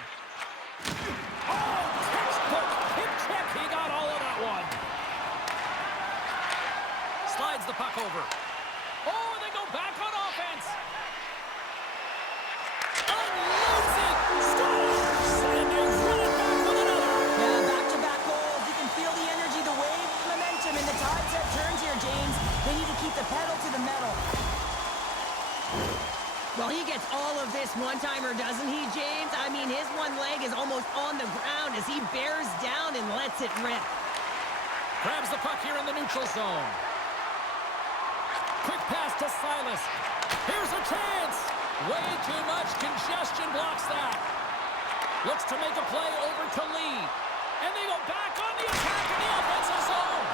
Oh, textbook hip check. He got all of that one. Slides the puck over. Oh, and they go back on offense. Unloads it. Scores! And they run it back with another. Yeah, back-to-back goals. You can feel the energy, the wave, the momentum, and the tide set turns here, James. They need to keep the pedal to the metal. Well, he gets all of this one-timer, doesn't he, James? I mean, his one leg is almost on the ground as he bears down and lets it rip. Grabs the puck here in the neutral zone. Quick pass to Silas. Here's a chance. Way too much congestion blocks that. Looks to make a play over to Lee. And they go back on the attack in the offensive zone.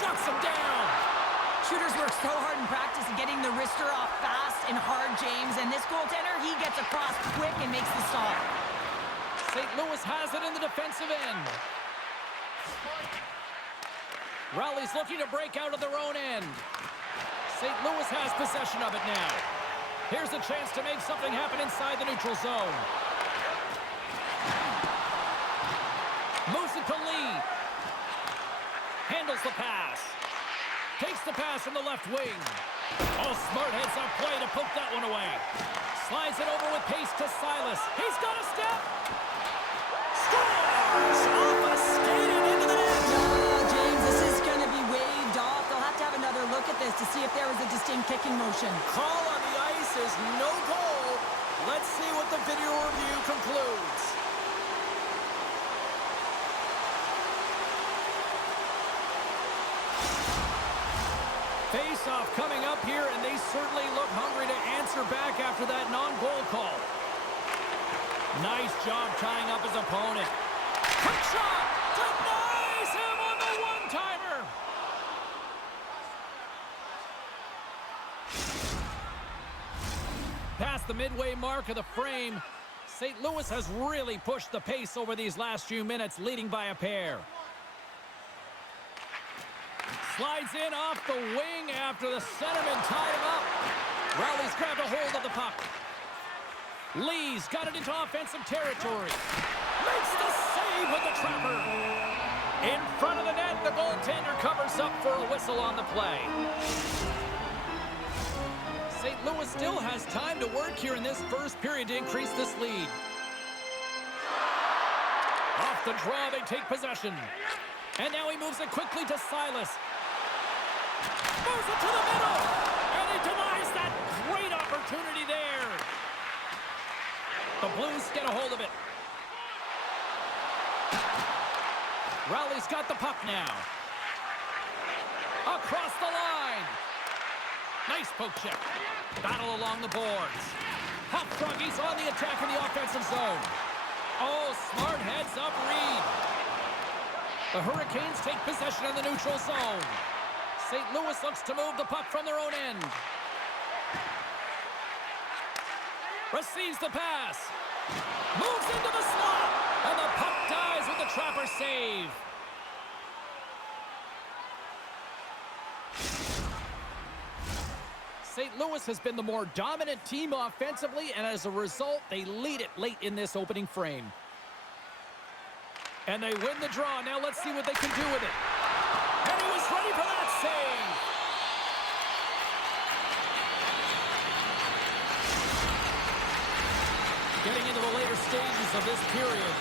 Shuts him down. Shooters work so hard in practice at getting the wrister off fast and hard, James. And this goaltender, he gets across quick and makes the stop. St. Louis has it in the defensive end. Rally's looking to break out of their own end. St. Louis has possession of it now. Here's a chance to make something happen inside the neutral zone. Moves it to Lee. Handles the pass. Takes the pass from the left wing. Oh, smart heads-up play to poke that one away. Slides it over with pace to Silas. He's got a step. Scores! Off a skate and into the net. James, this is going to be waved off. They'll have to have another look at this to see if there was a distinct kicking motion. Call on the ice is no goal. Let's see what the video review concludes. Face-off coming up here, and they certainly look hungry to answer back after that non-goal call. Nice job tying up his opponent. Quick shot! Denies him on the one-timer! Past the midway mark of the frame, St. Louis has really pushed the pace over these last few minutes, leading by a pair. Slides in off the wing after the centerman tied him up. Rowley's grabbed a hold of the puck. Lee's got it into offensive territory. Makes the save with the trapper. In front of the net, the goaltender covers up for a whistle on the play. St. Louis still has time to work here in this first period to increase this lead. The draw, they take possession. And now he moves it quickly to Silas. Moves it to the middle. And he denies that great opportunity there. The Blues get a hold of it. Rowley's got the puck now. Across the line. Nice poke check. Battle along the boards. Hop Froggies on the attack in the offensive zone. Oh, smart heads-up read. The Hurricanes take possession in the neutral zone. St. Louis looks to move the puck from their own end. Receives the pass. Moves into the slot. And the puck dies with the Trapper save. St. Louis has been the more dominant team offensively, and as a result, they lead it late in this opening frame. And they win the draw. Now let's see what they can do with it. And he was ready for that save. Getting into the later stages of this period,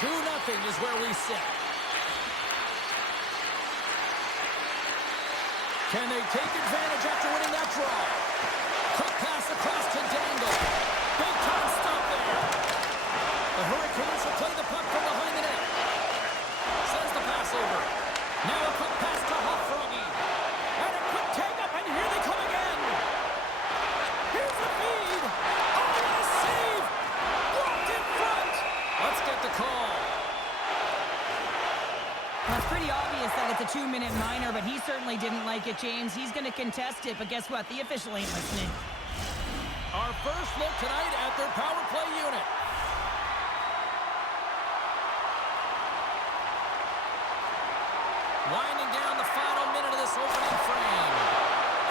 2-0 is where we sit. Can they take advantage after winning that draw? Quick pass across to Dangle. Big time stop there. The Hurricanes will play the puck from behind the net. Sends the pass over. Now a quick pass to Hofroggy. And a quick take-up, and here they come again. Here's the feed. Oh, what a save. Blocked in front. Let's get the call. Well, it's pretty obvious that it's a 2-minute minor, but he certainly didn't like it, James. He's going to contest it, but guess what? The official ain't listening. Our first look tonight at their power play unit. Winding down the final minute of this opening frame.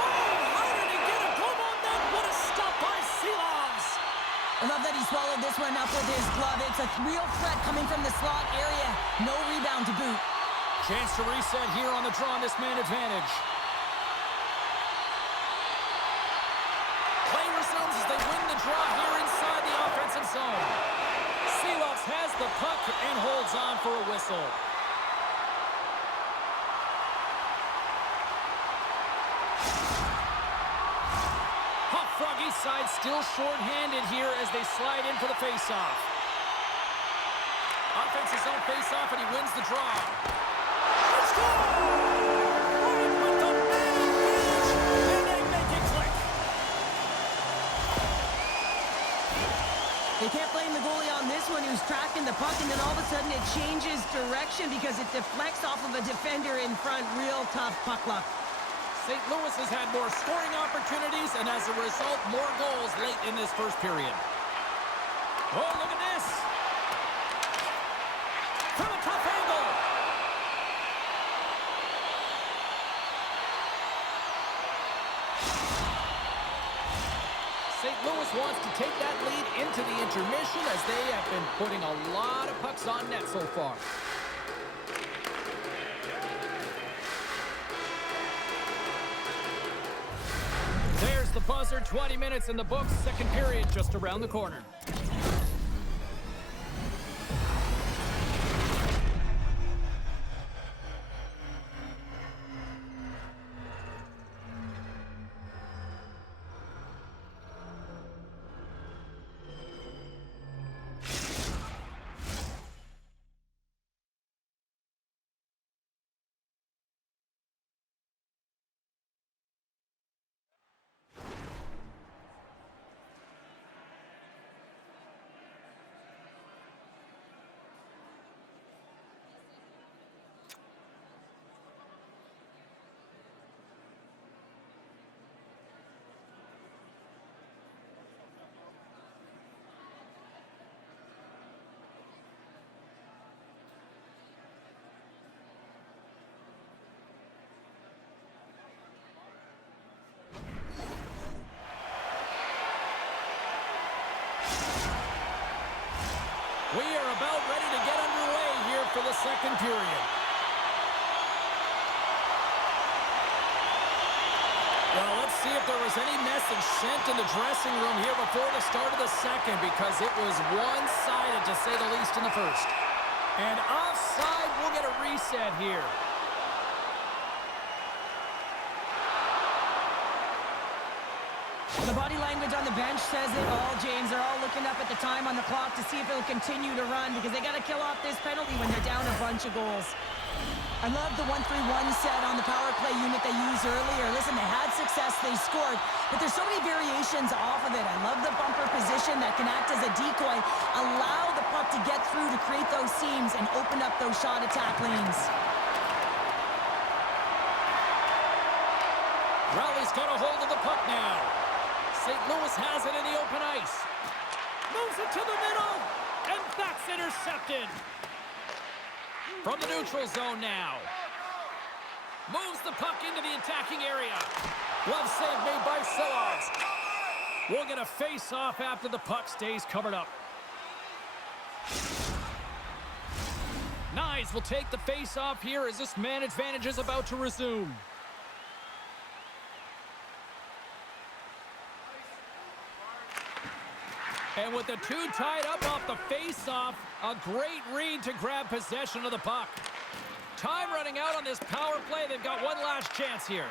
Oh, how did he get a glove on that? What a stop by Silovs. I love that he swallowed this one up with his glove. It's a real threat coming from the slot area. No rebound to boot. Chance to reset here on the draw on this man advantage. Play resumes as they win the draw here inside the offensive zone. Silovs has the puck and holds on for a whistle. Hot Froggy side still short-handed here as they slide in for the face-off. Offensive zone face-off, and he wins the draw. Let's go! Right with the man advantage, and they make it click. They can't blame the goalie on this one who's tracking the puck, and then all of a sudden it changes direction because it deflects off of a defender in front. Real tough puck luck. St. Louis has had more scoring opportunities, and as a result, more goals late in this first period. Oh, look at this. From a tough angle. St. Louis wants to take that lead into the intermission as they have been putting a lot of pucks on net so far. There's the buzzer, 20 minutes in the books, second period just around the corner. We are about ready to get underway here for the second period. Well, let's see if there was any message sent in the dressing room here before the start of the second, because it was one-sided, to say the least, in the first. And offside, we'll get a reset here. The body language on the bench says it all, James. They're all looking up at the time on the clock to see if it'll continue to run because they got to kill off this penalty when they're down a bunch of goals. I love the 1-3-1 set on the power play unit they used earlier. Listen, they had success, they scored, but there's so many variations off of it. I love the bumper position that can act as a decoy, allow the puck to get through to create those seams and open up those shot attack lanes. Rowley's got a hold of the puck now. St. Louis has it in the open ice. Moves it to the middle, and that's intercepted. From the neutral zone now. Moves the puck into the attacking area. Glove save made by Silovs. We'll get a face-off after the puck stays covered up. Knies will take the face-off here as this man advantage is about to resume. And with the two tied up off the face-off, a great read to grab possession of the puck. Time running out on this power play. They've got one last chance here.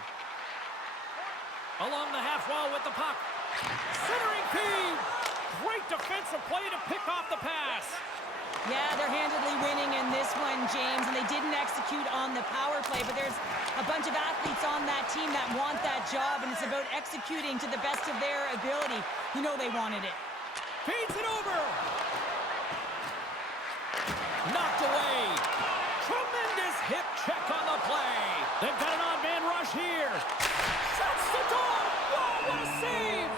Along the half wall with the puck. Centering feed. Great defensive play to pick off the pass. Yeah, they're handedly winning in this one, James, and they didn't execute on the power play, but there's a bunch of athletes on that team that want that job, and it's about executing to the best of their ability. You know they wanted it. Feeds it over. Knocked away. Tremendous hip check on the play. They've got an odd-man rush here. Shuts the door. Whoa, what a save.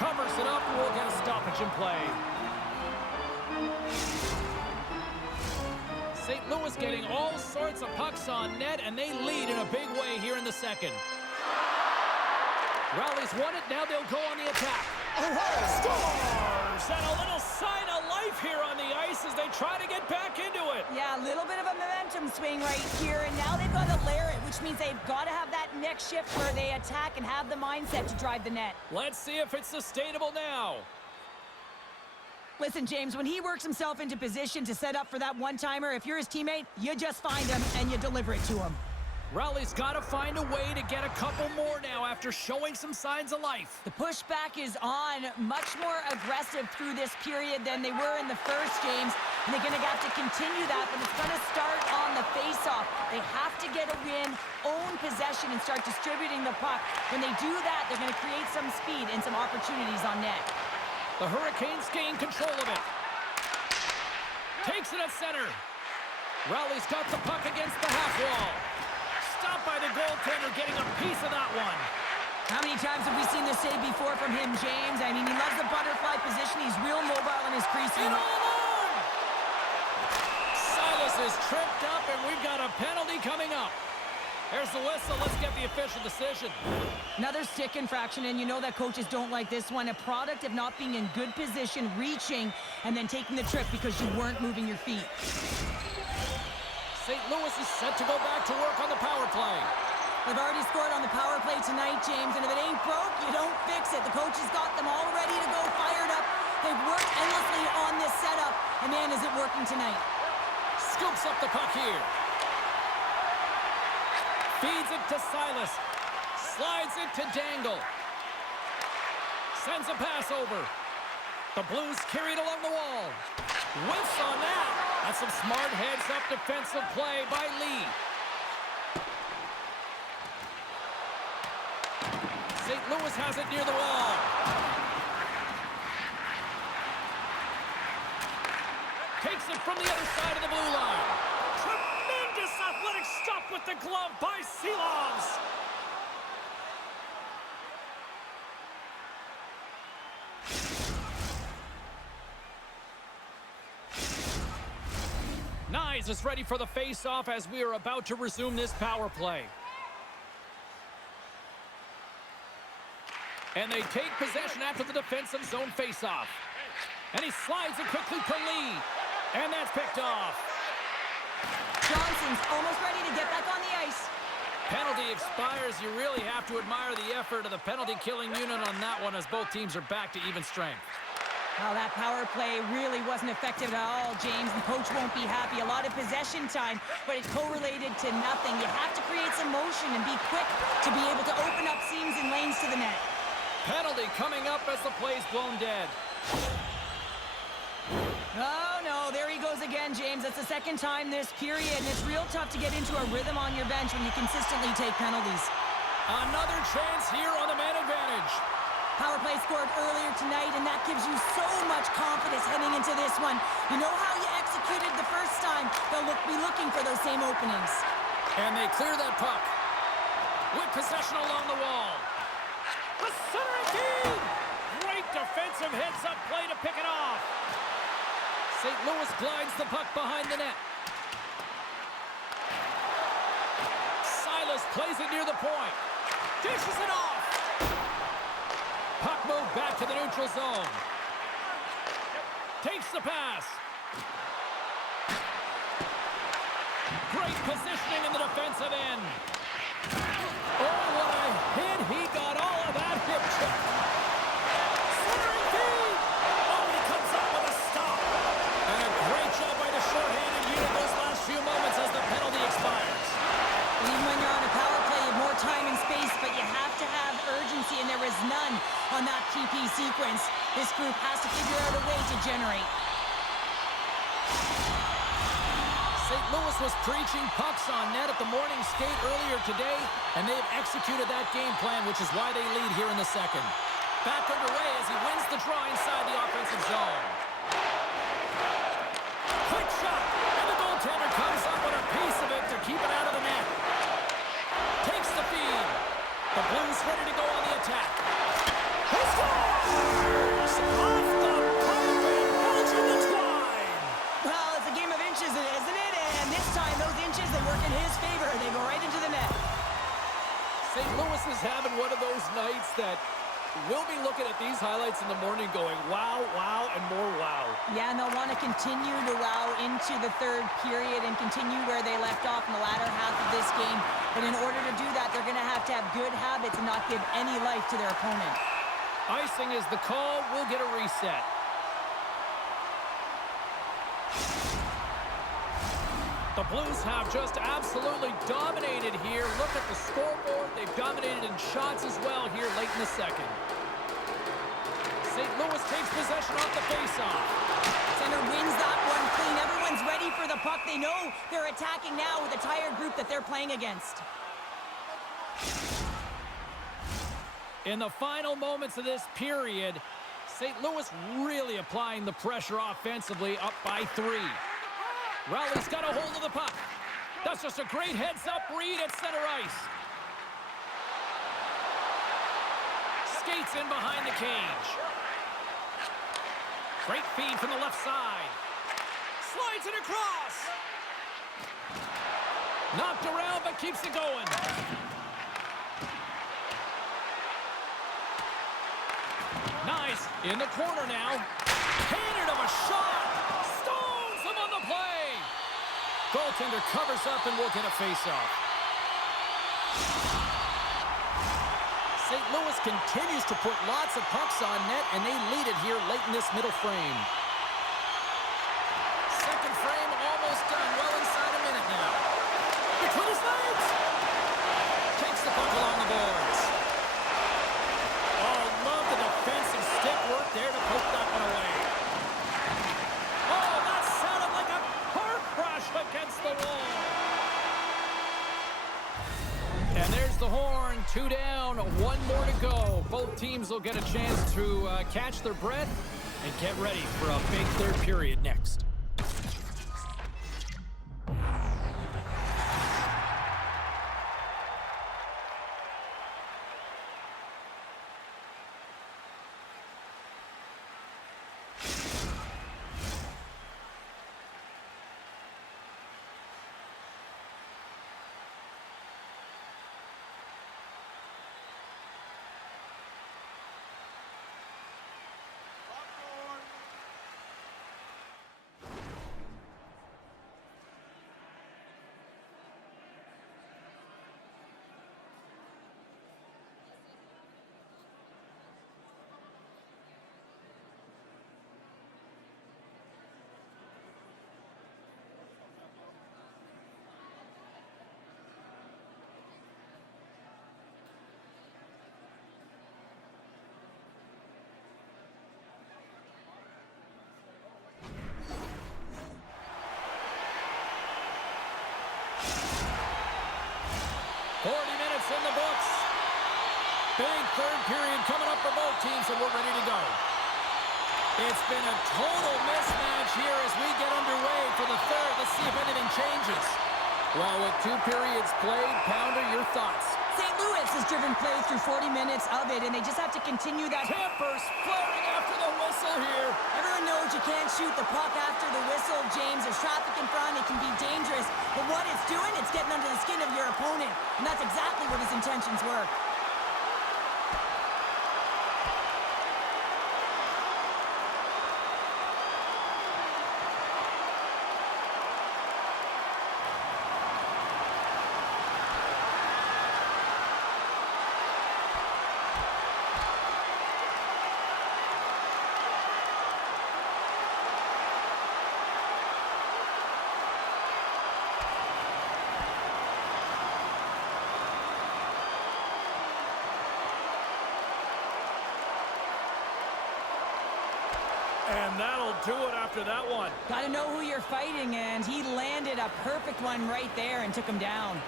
Covers it up, and we'll get a stoppage in play. St. Louis getting all sorts of pucks on net, and they lead in a big way here in the second. Rowley's won it. Now they'll go on the attack. Scores! And a little sign of life here on the ice as they try to get back into it. Yeah, a little bit of a momentum swing right here, and now they've got to layer it, which means they've got to have that next shift where they attack and have the mindset to drive the net. Let's see if it's sustainable now. Listen, James, when he works himself into position to set up for that one-timer, if you're his teammate, you just find him and you deliver it to him. Rowley's got to find a way to get a couple more now after showing some signs of life. The pushback is on, much more aggressive through this period than they were in the first, James. And they're going to have to continue that, but it's going to start on the face-off. They have to get a win, own possession, and start distributing the puck. When they do that, they're going to create some speed and some opportunities on net. The Hurricanes gain control of it. Takes it at center. Rowley's got the puck against the half wall. Stopped by the goaltender, getting a piece of that one. How many times have we seen this save before from him, James? I mean, he loves the butterfly position. He's real mobile in his crease. And all alone! Silas is tripped up, and we've got a penalty coming up. There's the whistle. Let's get the official decision. Another stick infraction, and you know that coaches don't like this one. A product of not being in good position, reaching, and then taking the trip because you weren't moving your feet. St. Louis is set to go back to work on the power play. They've already scored on the power play tonight, James, and if it ain't broke, you don't fix it. The coach has got them all ready to go, fired up. They've worked endlessly on this setup, and man, is it working tonight. Scoops up the puck here. Feeds it to Silas. Slides it to Dangle. Sends a pass over. The Blues carry it along the wall. Whiffs on that. That's some smart heads-up defensive play by Lee. St. Louis has it near the wall. Takes it from the other side of the blue line. Tremendous athletic stop with the glove by Silovs. Knies is ready for the face-off as we are about to resume this power play. And they take possession after the defensive zone face-off. And he slides it quickly to Lee. And that's picked off. Johnson's almost ready to get back on the ice. Penalty expires. You really have to admire the effort of the penalty-killing unit on that one as both teams are back to even strength. Well, that power play really wasn't effective at all, James. The coach won't be happy. A lot of possession time, but it correlated to nothing. You have to create some motion and be quick to be able to open up seams and lanes to the net. Penalty coming up as the play's blown dead. Oh, no, there he goes again, James. That's the second time this period, and it's real tough to get into a rhythm on your bench when you consistently take penalties. Another chance here on the man advantage. Power play scored earlier tonight, and that gives you so much confidence heading into this one. You know how you executed the first time. They'll be looking for those same openings. And they clear that puck. With possession along the wall. The center feed! Great defensive heads-up play to pick it off. St. Louis glides the puck behind the net. Silas plays it near the point. Dishes it off. Puck moved back to the neutral zone. Takes the pass. Great positioning in the defensive end. Oh, what a hit. He got all of that hip check. Centering feed. Oh, and he comes up with a stop. And a great job by the shorthanded unit those last few moments as the penalty expires. Even when you're on a power play, you have more time and space, but you have to have urgency, and there is none on that PP sequence. This group has to figure out a way to generate. St. Louis was preaching pucks on net at the morning skate earlier today, and they've executed that game plan, which is why they lead here in the second. Back underway as he wins the draw inside the offensive zone. Quick shot, and the goaltender comes up with a piece of it to keep it out of the net. Takes the feed. The Blues ready to go on the attack. He scores! Off the pipe and Belgium the twine! Well, it's a game of inches, isn't it? And this time, those inches, they work in his favor. They go right into the net. St. Louis is having one of those nights that we'll be looking at these highlights in the morning going, wow, wow, and more wow. Yeah, and they'll want to continue to wow into the third period and continue where they left off in the latter half of this game. But in order to do that, they're going to have good habits and not give any life to their opponent. Icing is the call. We'll get a reset. The Blues have just absolutely dominated here. Look at the scoreboard. They've dominated in shots as well here late in the second. St. Louis takes possession off the faceoff. Center wins that one clean. Everyone's ready for the puck. They know they're attacking now with a tired group that they're playing against. In the final moments of this period, St. Louis really applying the pressure offensively, up by 3. Rowley's got a hold of the puck. That's just a great heads-up read at center ice. Skates in behind the cage. Great feed from the left side. Slides it across. Knocked around, but keeps it going. Nice. In the corner now. Handed him a shot. Stones him on the play. Goaltender covers up and will get a face-off. St. Louis continues to put lots of pucks on net, and they lead it here late in this middle frame. Second frame almost done. Well inside a minute now. Between his legs. Takes the puck along the boards. Oh, love the defensive stick work there to poke that one away. Oh, that sounded like a car crash against the wall. And there's the horn. 2 down, 1 more to go. Both teams will get a chance to catch their breath and get ready for a big third period next. 40 minutes in the books. Big third period coming up for both teams, and we're ready to go. It's been a total mismatch here as we get underway for the third. Let's see if anything changes. Well, with 2 periods played, Pounder, your thoughts? St. Louis has driven play through 40 minutes of it, and they just have to continue that. Tampers flaring after the whistle here. Everyone knows you can't shoot the puck after the whistle, James. There's traffic in front. It can be dangerous. But what it's doing, it's getting under the skin of your opponent. And that's exactly what his intentions were. And that'll do it after that one. Got to know who you're fighting, and he landed a perfect one right there and took him down.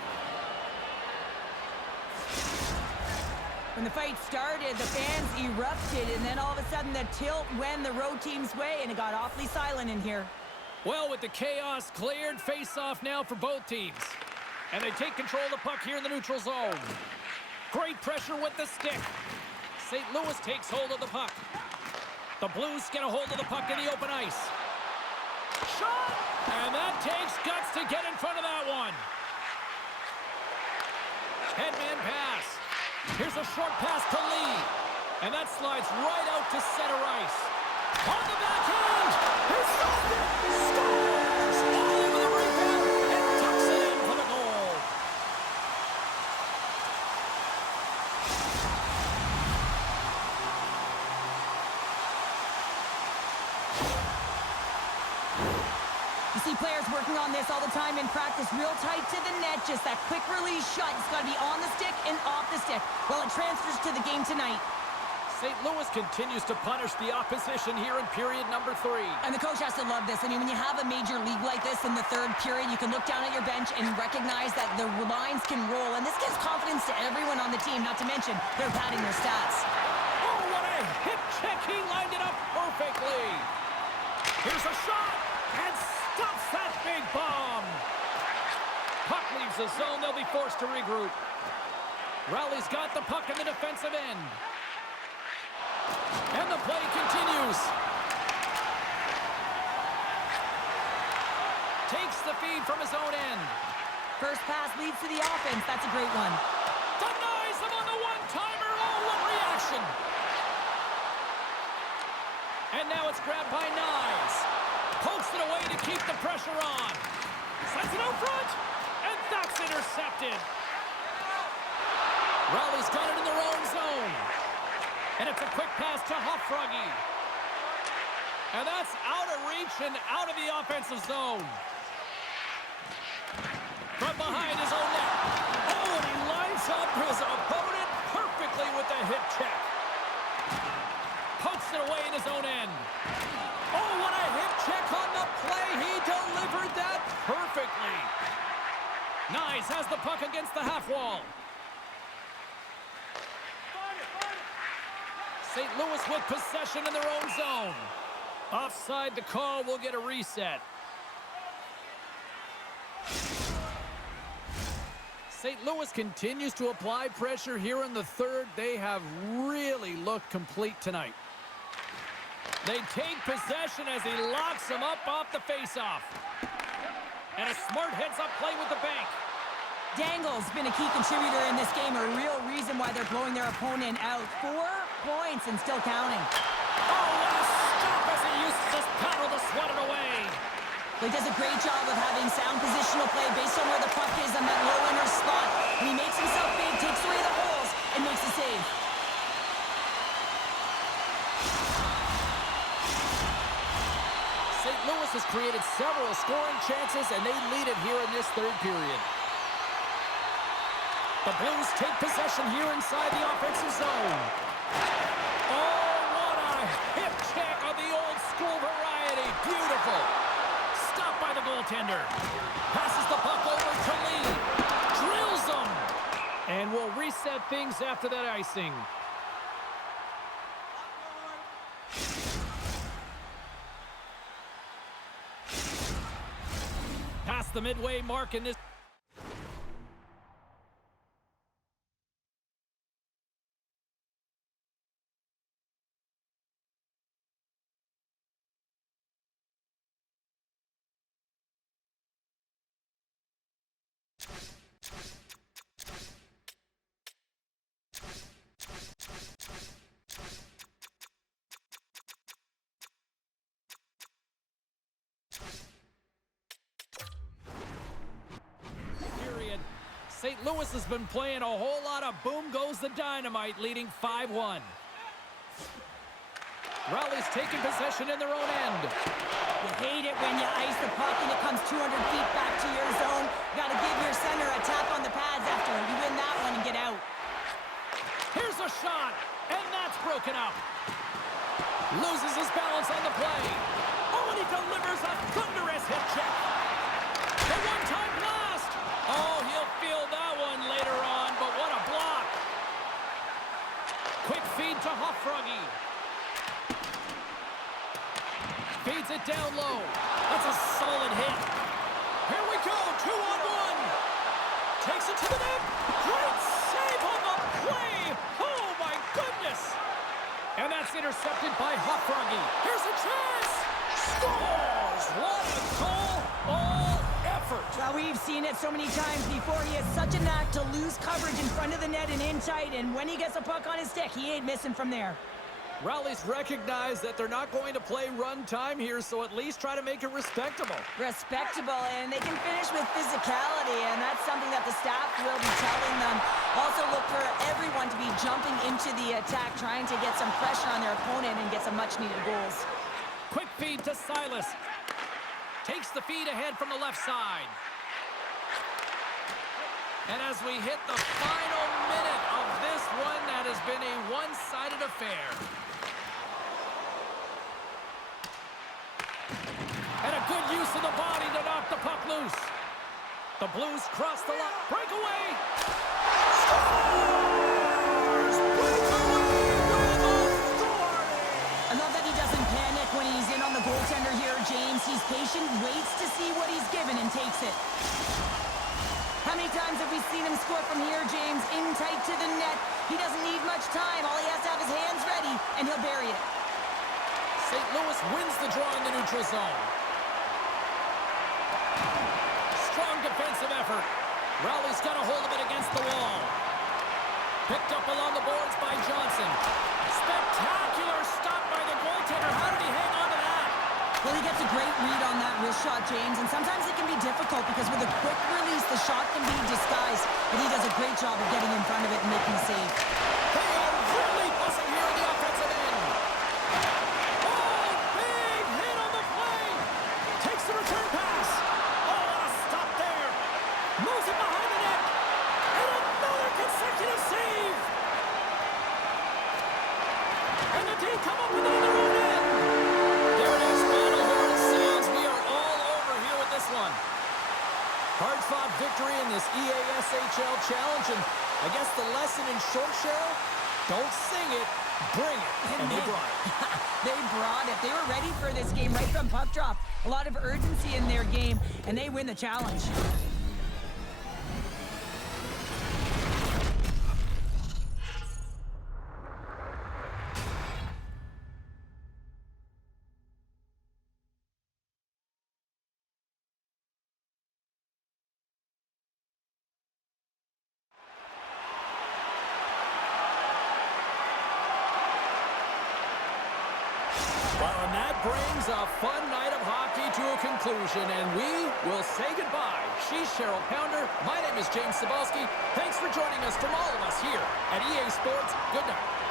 When the fight started, the fans erupted, and then all of a sudden the tilt went the road team's way, and it got awfully silent in here. Well, with the chaos cleared, face-off now for both teams. And they take control of the puck here in the neutral zone. Great pressure with the stick. St. Louis takes hold of the puck. The Blues get a hold of the puck in the open ice. Shot! And that takes guts to get in front of that one. Headman pass. Here's a short pass to Lee. And that slides right out to center ice. On the backhand! He scores! All over the rebound and tucks it in for the goal. You see players working on this all the time in practice, real tight to the net, just that quick release shot. It's got to be on the stick and off the stick. Well, it transfers to the game tonight. St. Louis continues to punish the opposition here in period number 3. And the coach has to love this. I mean, when you have a major league like this in the third period, you can look down at your bench and recognize that the lines can roll. And this gives confidence to everyone on the team, not to mention they're padding their stats. Oh, what a hip check. He lined it up perfectly. Here's a shot. And stops that big bomb. Puck leaves the zone. They'll be forced to regroup. Rowley's got the puck in the defensive end. And the play continues. Takes the feed from his own end. First pass leads to the offense. That's a great one. Denies him on the one-timer. Oh, what reaction. And now it's grabbed by Nyes. Pokes it away to keep the pressure on. Sends it out front. And that's intercepted. Rowley's got it in their own zone. And it's a quick pass to Hofragi. And that's out of reach and out of the offensive zone. From behind his own net. Oh, and he lines up his opponent perfectly with the hip check. Pokes it away in his own end. Oh, what a hip check on the play. He delivered that perfectly. Nyes has the puck against the half wall. St. Louis with possession in their own zone. Offside the call, will get a reset. St. Louis continues to apply pressure here in the third. They have really looked complete tonight. They take possession as he locks him up off the faceoff. And a smart heads-up play with the bank. Dangle's been a key contributor in this game, a real reason why they're blowing their opponent out. 4 points and still counting. Oh, what a stop as he uses his paddle to swat it away. He does a great job of having sound positional play based on where the puck is on that low inner spot. When he makes himself big, takes away the holes, and makes a save. St. Louis has created several scoring chances, and they lead it here in this third period. The Blues take possession here inside the offensive zone. Oh, what a hip check of the old school variety. Beautiful. Stopped by the goaltender. Passes the puck over to Lee. Drills him. comes after that icing. Past the midway mark in this. St. Louis has been playing a whole lot of boom goes the dynamite, leading 5-1. Rowley's taking possession in their own end. You hate it when you ice the puck and it comes 200 feet back to your zone. You got to give your center a tap on the pads after you win that one and get out. Here's a shot, and that's broken up. Loses his balance on the play. Oh, and he delivers a thunderous hit check. The one-time blast. Oh, he'll feel that one later on, but what a block. Quick feed to Hofruggy. Feeds it down low. That's a solid hit. Here we go, 2-on-1. Takes it to the net. Great save on the play. Oh, my goodness. And that's intercepted by Hofruggy. Here's a chance. Scores. What a goal. All effort. Well, we've seen it so many times before. He has such a knack to lose coverage in front of the net and in tight. And when he gets a puck on his stick, he ain't missing from there. Rowley's recognized that they're not going to play run time here, so at least try to make it respectable. Respectable, and they can finish with physicality, and that's something that the staff will be telling them. Also look for everyone to be jumping into the attack, trying to get some pressure on their opponent and get some much-needed goals. Quick feed to Silas. Takes the feed ahead from the left side. And as we hit the final minute of this one, that has been a one-sided affair. And a good use of the body to knock the puck loose. The Blues cross the line. Breakaway! Scores! Breakaway with authority! I love that he doesn't panic when he's in on the goaltender here, James. He's patient, waits to see what he's given, and takes it. How many times have we seen him score from here, James? In tight to the net. He doesn't need much time. All he has to have his hands ready, and he'll bury it. St. Louis wins the draw in the neutral zone. Strong defensive effort. Rowley's got a hold of it against the wall. Picked up along the boards by Johnson. Spectacular stop by the goaltender. How did he hang on to that? Well, he gets a great read on that wrist shot, James, and sometimes it can be difficult because with a quick release, the shot can be disguised, but he does a great job of getting in front of it and making the save. They are really buzzing here in the offensive end. Oh, big hit on the play. Takes the return pass. Oh, what a stop there. Moves it behind the net. And another consecutive save. And the D come up with it in their own end. There it is, battle horn sounds. We are all over here with this one. Hard-fought victory in this EASHL challenge, and I guess the lesson in short, Cheryl, don't sing it, bring it, and they brought it. They brought it. They were ready for this game right from puck drop. A lot of urgency in their game, and they win the challenge. Well, and that brings a fun night of hockey to a conclusion, and we will say goodbye. She's Cheryl Pounder. My name is James Cybulski. Thanks for joining us from all of us here at EA Sports. Good night.